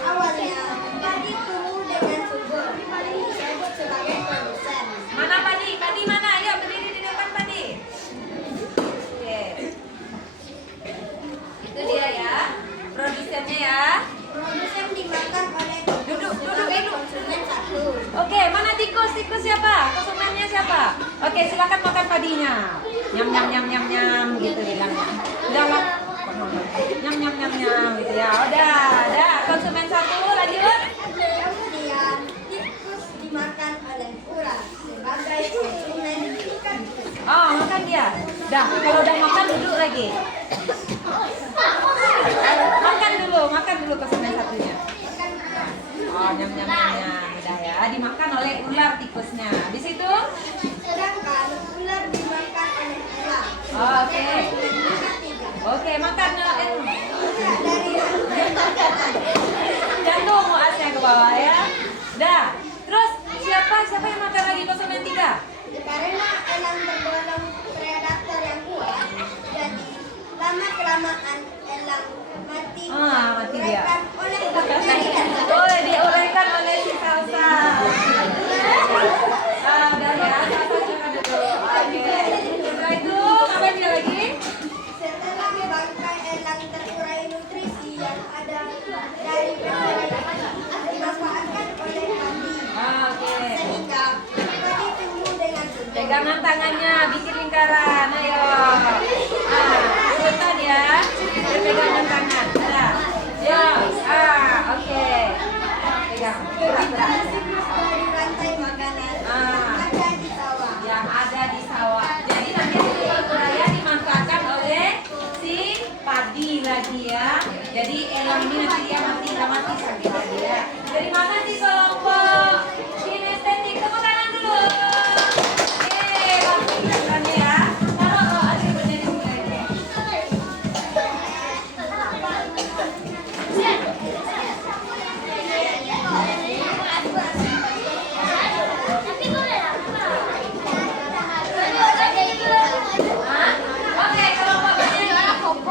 Awalnya, padi tumbuh dengan subur, disebut sebagai produsen. Mana Padi? Padi mana? Ayo berdiri di depan Padi. Oke. Itu dia ya. Produsennya ya. Produsen dimakan oleh Duduk. konsumen satu. Oke, mana tikus? Tikus siapa? Konsumennya siapa? Oke, silakan makan padinya. Nyam gitu bilangnya. Udah lah. Nyam gitu ya. Udah. Konsumen satu lanjut. Kemudian, tikus dimakan oleh ular sebagai konsumen ikan. Oh, makan dia. Dah, kalau udah makan duduk lagi. Makan dulu konsumen satunya. dimakan oleh ular tikusnya. Habis itu? Sedangkan ular dimakan oleh elang. Oke. Ketiga. Oke, makan Ular dari jantung muasnya ke bawah ya. Dah. Terus siapa yang makan lagi kosong yang 3? Karena elang tergolong predator yang kuat, jadi lama kelamaan elang mati. Mati dia. Diuraikan oleh bakteri dan Oh, diuraikan oleh si Salsa. Udah ya, Salsa jangan dulu. Oke. Setelah itu ngapain dia lagi? setelah bangkai elang terurai nutrisi yang ada dari padi dimanfaatkan oleh padi. Oke. Sehingga padi tumbuh dengan subur. Pegangan tangannya, bikin lingkaran. Ayo. Ikutan ya. Pegangan tangan. Dah. Ya. Oke. Pegang. Gerak. Dari rantai makanan ada di sawah. Yang ada di sawah. Jadi nanti di raya dimanfaatkan oleh si padi lagi ya. Jadi elang ini nanti dia mati sakit lagi ya. Terima kasih kelompok kinestetik, tepuk tangan dulu. Langsung kita ya. Taruh adik bernyanyi mulai. Oke, kelompok bernyanyi.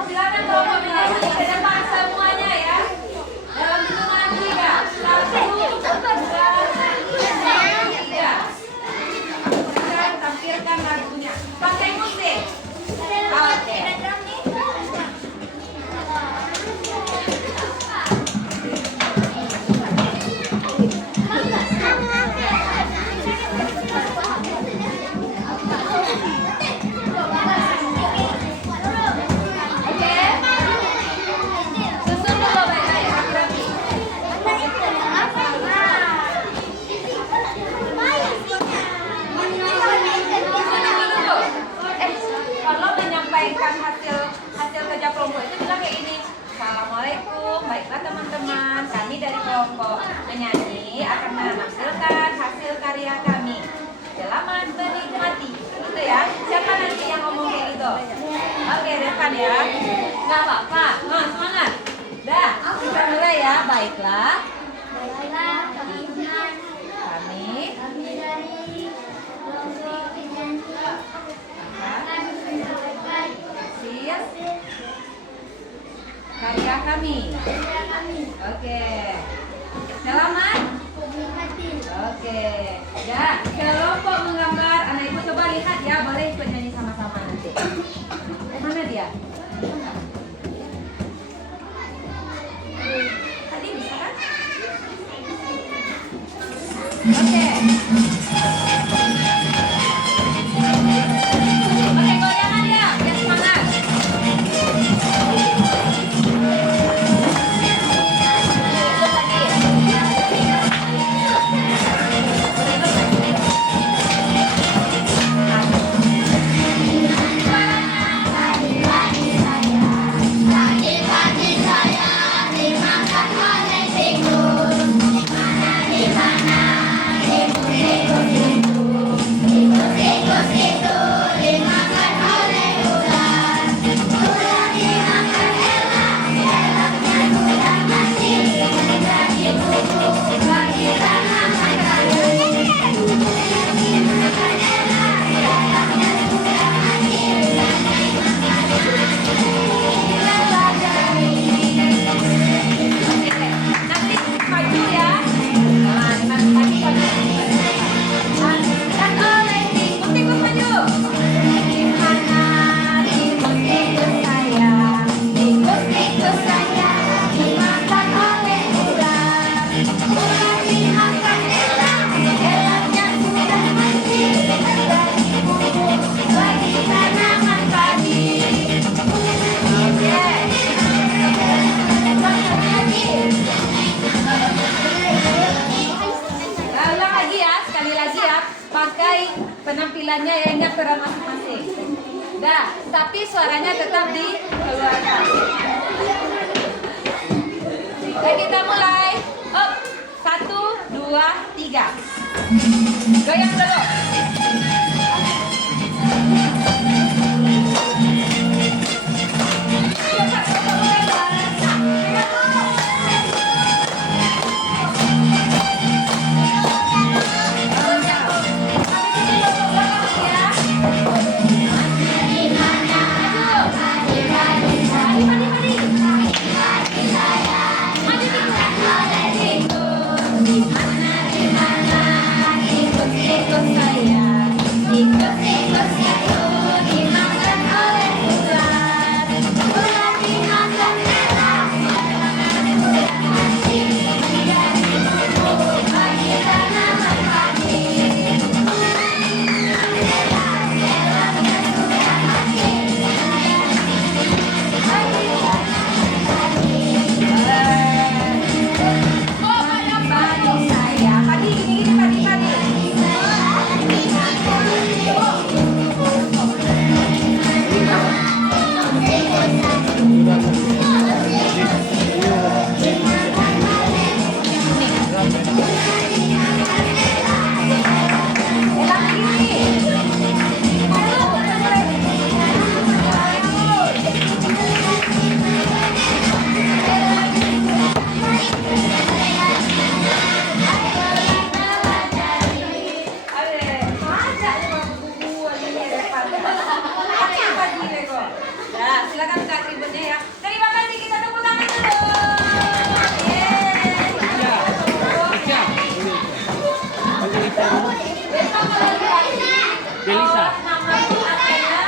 Silakan kelompok bernyanyi ke depan semuanya ya. Dalam hitungan 3. 1, 2, 3. Akan tampilkan lagunya. Pakai musik. Oke. Oke. Susun dulu baik-baik, rapi-rapi. Kalau menyampaikan hasil kerja kelompok itu bilang kayak ini. Assalamualaikum, baiklah teman-teman. Kami dari kelompok menyanyi akan menampilkan hasil karya kami. Selamat menikmati. Gitu ya. Siapa nanti yang ngomong kayak gitu? Oke, depan ya. Nggak apa-apa. Semangat. Dah, kita mulai ya. Baiklah. Kami hasil karya kami. Oke. Selamat. Oke. Ya, kelompok menggambar. Anak ibu coba lihat ya, boleh ikut nyanyi sama-sama nanti. Mana dia? Tadi bisa kan? Oke. Oke, goyangan ya, biar semangat. penampilannya ya ingat peran masing-masing. Dah, tapi suaranya tetap dikeluarkan. Oke, kita mulai. Up, 1, 2, 2, 3. Goyang dulu. Silakan Kak ribetnya ya. Terima kasih, kita tepuk tangan dulu. Besok kalau nama anaknya,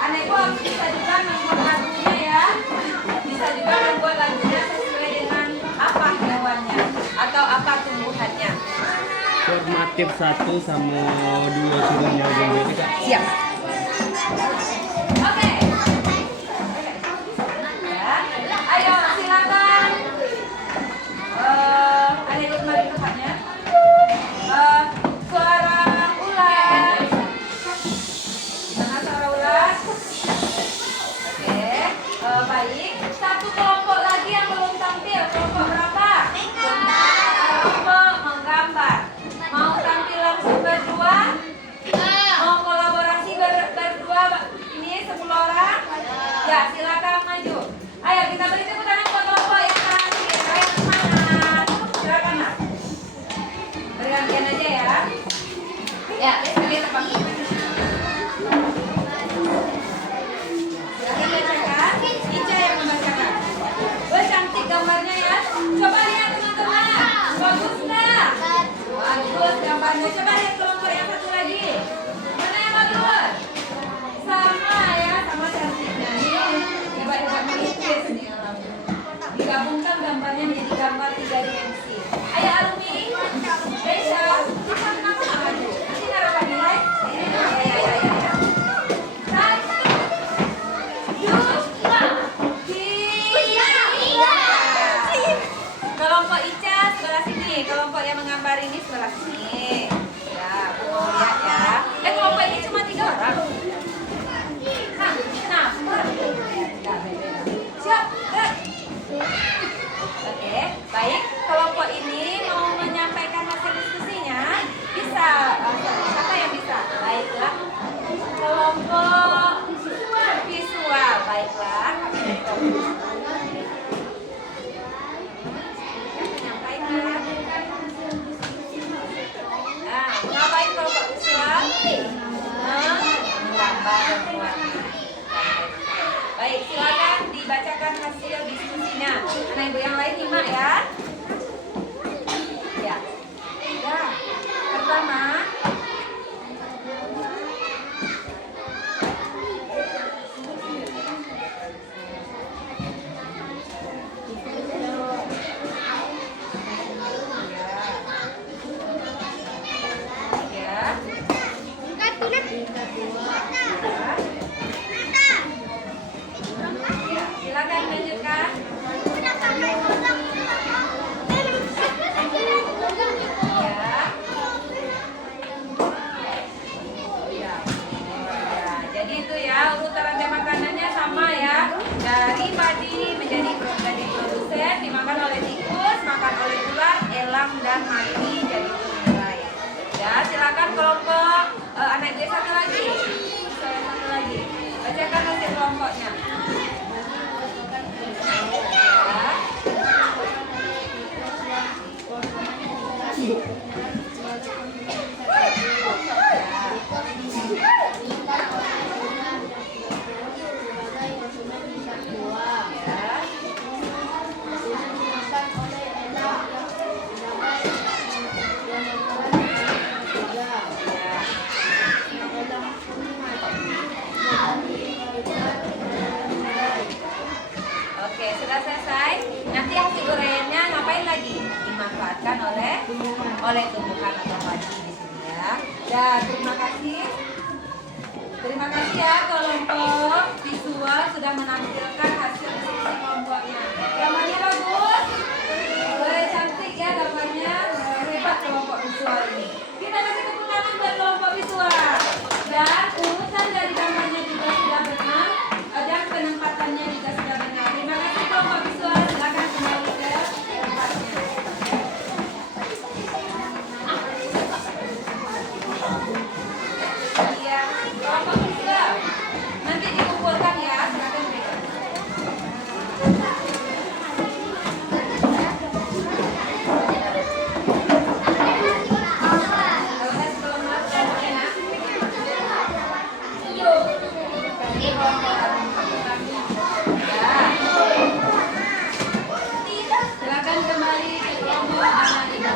anakku harus bisa juga membuat lagunya ya. Bisa juga membuat lagunya sesuai dengan apa hewannya atau apa tumbuhannya. Formatif 1 sama 2 suruh jawaban ini Kak. Siap. Oke. Ayo silakan. Ada yang kembali tempatnya. Suara ular. Mana suara ular? Oke. Baik. Satu kelompok lagi yang belum tampil. Kelompok berapa? Kelompok menggambar. Mau tampil langsung berdua? Mau kolaborasi berdua? Ini 10 orang? Ya, silakan maju. Ayo kita beri tepuk tangan buat kelompok yang terakhir. Ayo semangat. Silakan nak. Bergantian aja ya. Ya, sekalian tempat. Silakan bacakan. Ica yang membacakan. Wah, cantik gambarnya ya. Coba lihat teman-teman. Bagus nggak? Bagus gambarnya. Coba lihat kelompok yang satu lagi. Mana yang bagus? Sama ya, sama cantiknya nih. Hebat-hebat melukis nih orang. Digabungkan gambarnya menjadi gambar 3 dimensi. Ayo Arumi, Reisha, sama-sama maju. Nanti naruh nilai. Ya. 1, 2, 3. Kelompok Ica sebelah sini. Kelompok yang menggambar ini sebelah sini. Ya, aku mau lihat ya. Kelompok ini cuma 3 orang. Siap, Oke, baik. Kelompok ini mau menyampaikan hasil diskusinya. Bisa. Siapa yang bisa? Baiklah. Kelompok visual. Baiklah. Menyampaikan. Nah, ngapain kelompok visual? Menggambar warna. Baik, silakan dibacakan hasil diskusinya. Anak ibu yang lain nyimak ya. Ya. Pertama, silakan lanjutkan. Jadi itu ya, urutan rantai makanannya sama ya. Dari padi menjadi produsen, dimakan oleh tikus, makan oleh ular, elang dan mati jadi oleh tumbuhan atau padi di sini ya. Dan terima kasih. Terima kasih ya kelompok visual sudah menampilkan hasil diskusi kelompoknya. Gambarnya bagus. Boleh cantik ya gambarnya. Hebat kelompok visual ini. Kita kasih tepuk tangan buat kelompok visual. Dan urutan dari gambarnya juga sudah benar. Dan penempatannya juga sudah benar. Terima kasih kelompok visual. Silakan kembali ke tempatnya. Iya, kelompok visual. Nanti dikumpulkan ya. Silakan berikan. Silakan kembali ke kelompok anak ibu.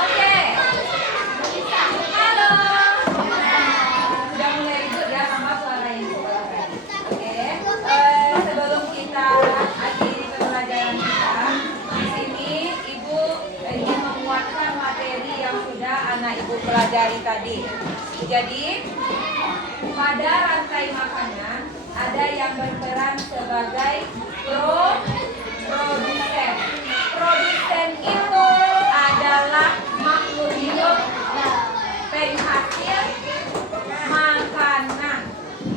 Oke. Halo. Sudah mulai ribut ya sama suara yang sebelah tadi. Oke. Sebelum kita akhiri pembelajaran kita, di sini Ibu ingin menguatkan materi yang sudah anak Ibu pelajari tadi. Jadi, pada rantai makanan ada yang berperan sebagai produsen. Produsen itu adalah makhluk hidup penghasil makanan.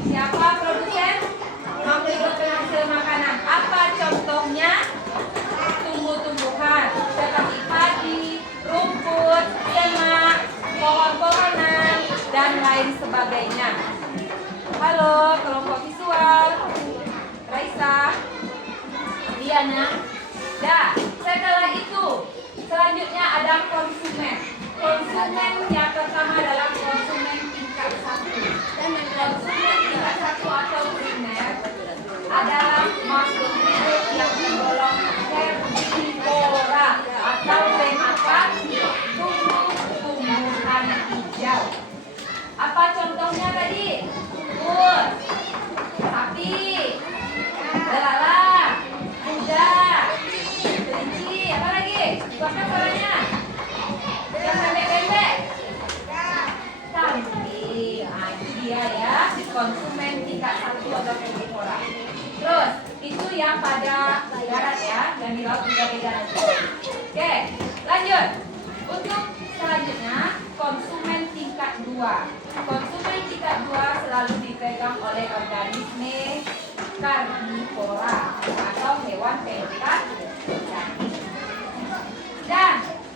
Siapa produsen? Makhluk hidup penghasil makanan. Apa contohnya? Tumbuh-tumbuhan seperti padi, rumput, semak, pohon-pohonan, dan lain sebagainya. Halo, kelompok visual. Raisa, Diana. Dah, setelah itu selanjutnya ada konsumen. Konsumen yang pertama adalah konsumen tingkat 1. Dan konsumen tingkat 1 atau primer adalah makhluk hidup yang tergolong herbivora atau pemakan tumbuh-tumbuhan hijau. Apa contohnya tadi? Tikus, sapi, belalang, kuda, kelinci, apa lagi? Apa suaranya? Yang pendek-pendek? Kambing. Nah, itu dia ya, konsumen tingkat 1 atau herbivora. Terus, itu yang pada darat ya, yang di laut juga beda nanti. Oke, lanjut. Untuk selanjutnya, konsumen tingkat 2. Konsumen tingkat 2 selalu dipegang oleh organisme karnivora atau hewan pemakan daging. Dan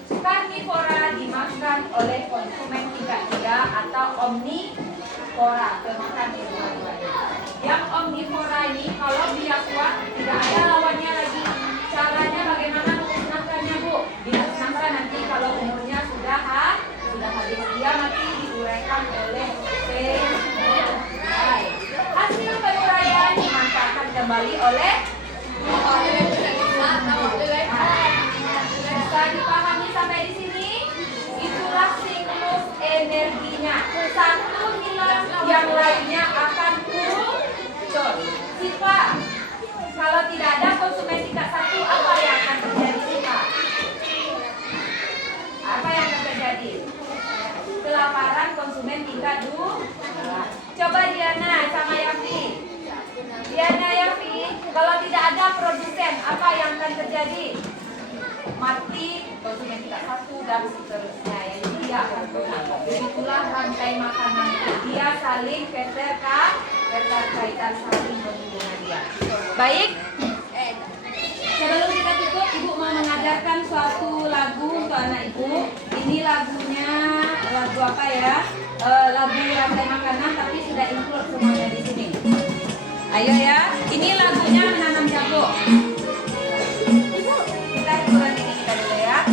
karnivora dimakan oleh konsumen tingkat 3 atau omnivora, pemakan hewan-hewan. Yang omnivora ini kalau dia kuat tidak ada lawannya lagi. Caranya bagaimana memusnahkannya, Bu? Dimusnahkan nanti kalau umurnya sudah habis, dia mati diuraikan oleh penyurai. Hasil penyuraian dimanfaatkan kembali oleh bisa dipahami sampai di sini? Itulah siklus energinya. Satu hilang, yang lainnya akan muncul. Siapa? Kalau tidak ada konsumen tingkat 1, apa yang akan terjadi, Siapa? Apa yang akan terjadi? Kelaparan konsumen tingkat 2. Coba Diana sama Yafi. Diana, Yafi, kalau tidak ada produsen, apa yang akan terjadi? Mati konsumen tingkat 1 dan seterusnya. Jadi dia akan punah. Itulah rantai makanan. Dia saling keterkaitan, saling berhubungan dia. Baik. Sebelum kita tutup, Ibu mau mengajarkan suatu lagu untuk anak Ibu. Ini lagunya, lagu apa ya? Lagu rantai makanan, tapi sudah include semuanya di sini. Ayo ya, ini lagunya menanam jagung. Kita hiburan ini kita dulu ya.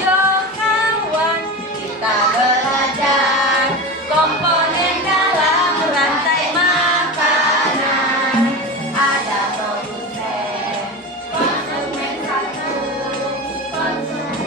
Yuk kawan, kita belajar komponen dalam rantai makanan. Ada produsen, konsumen 1, konsumen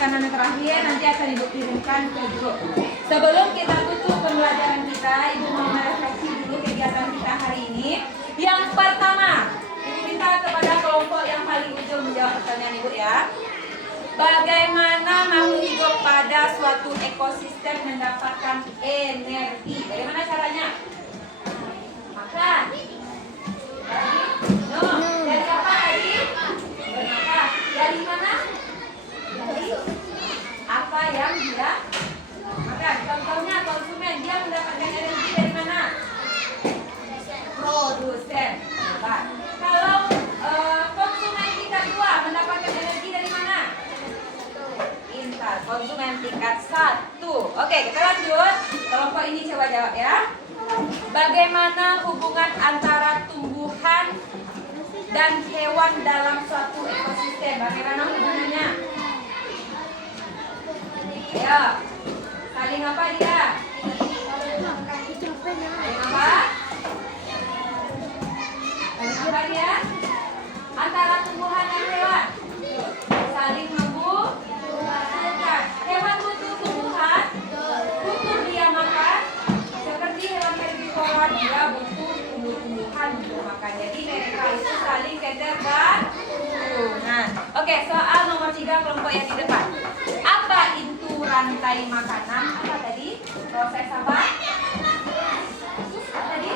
makanan yang terakhir nanti akan Ibu kirimkan ke grup. Sebelum kita tutup pembelajaran kita, Ibu mau merefleksi dulu kegiatan kita hari ini. Yang pertama, Ibu minta kepada kelompok yang paling ujung menjawab pertanyaan Ibu ya. Bagaimana makhluk hidup pada suatu ekosistem mendapatkan energi? Bagaimana caranya? Makan. No. Dari apa tadi? Bernafas. Dari mana? Dari apa yang dia makan. Contohnya konsumen, dia mendapatkan energi dari mana? Produsen. Nah, kalau konsumen tingkat 2 mendapatkan energi dari mana? Intan. Konsumen tingkat 1. Oke, kita lanjut. Kelompok ini coba jawab ya. Bagaimana hubungan antara tumbuhan dan hewan dalam suatu ekosistem? Bagaimana hubungannya? Ayo, saling apa dia? Saling apa? Saling apa dia? Antara tumbuhan dan hewan? Saling membutuhkan. Hewan butuh tumbuhan, butuh dia makan. Seperti hewan herbivora, dia butuh tumbuh-tumbuhan untuk makan. Jadi mereka itu saling ketergantungan. Oke, soal nomor 3 kelompok yang di depan. Apa itu rantai makanan? Apa tadi? Proses apa? Apa tadi?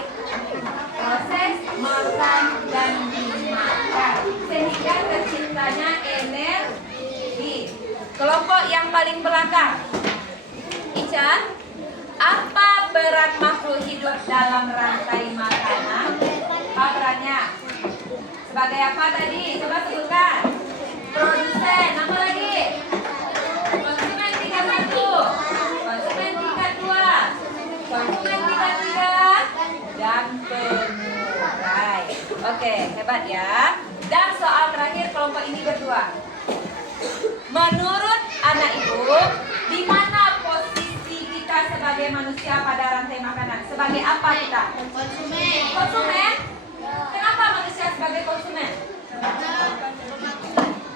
Proses makan dan dimakan. Sehingga terciptanya energi. Kelompok yang paling belakang. Ican, apa peran makhluk hidup dalam rantai makanan? Apa perannya? Sebagai apa tadi? Coba sebutkan. Produsen, apa lagi? Konsumen tingkat 1, konsumen tingkat 2, konsumen tingkat 3, dan pengurai. Oke, hebat ya. Dan soal terakhir kelompok ini berdua. Menurut anak ibu, di mana posisi kita sebagai manusia pada rantai makanan? Sebagai apa kita? Konsumen. Konsumen? Kenapa manusia sebagai konsumen?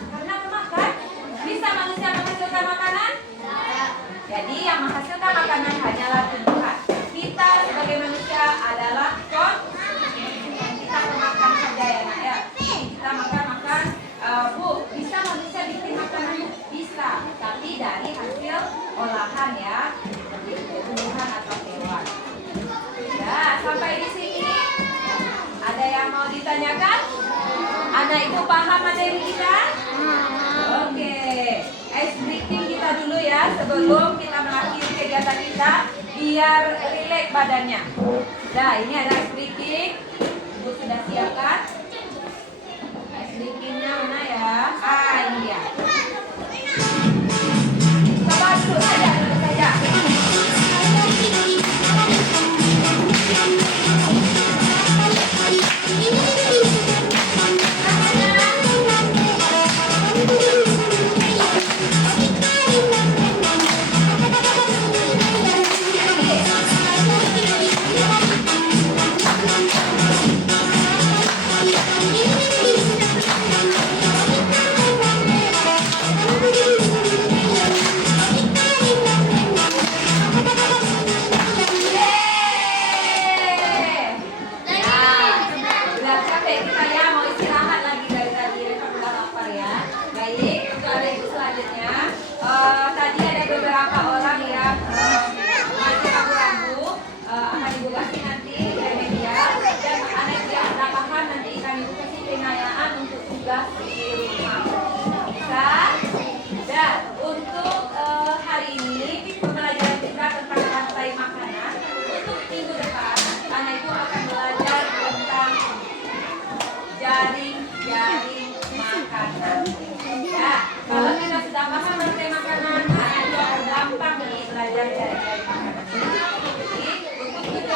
Karena pemakan. Bisa manusia menghasilkan makanan? Jadi yang menghasilkan makanan hanyalah tumbuhan. Kita sebagai manusia adalah konsumen. Kita pemakan saja ya nak ya. Kita makan. Bu, bisa manusia bikin makanan? Bisa, tapi dari hasil olahan ya, seperti tumbuhan atau hewan. Ya, sampai di sini ada yang mau ditanyakan? Anak ibu paham materi kita? Oke, ice breaking kita dulu ya sebelum kita mengakhiri kegiatan kita biar rileks badannya. Nah, ini ada ice breaking. Ibu sudah siapkan? Ice breakingnya mana ya? Ini dia. Coba duduk saja.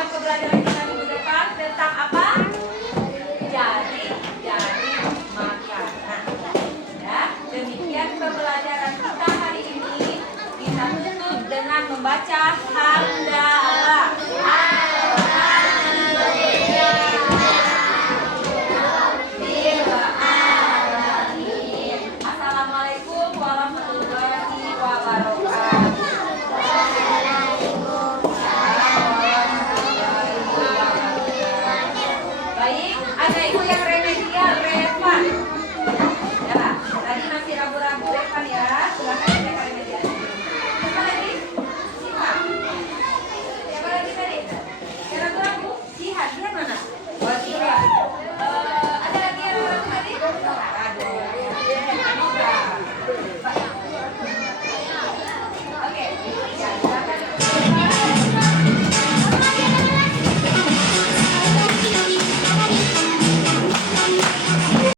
Pembelajaran kita minggu depan tentang apa? Jaring makanan. Ya, demikian pembelajaran kita hari ini. Kita tutup dengan membaca hamdalah.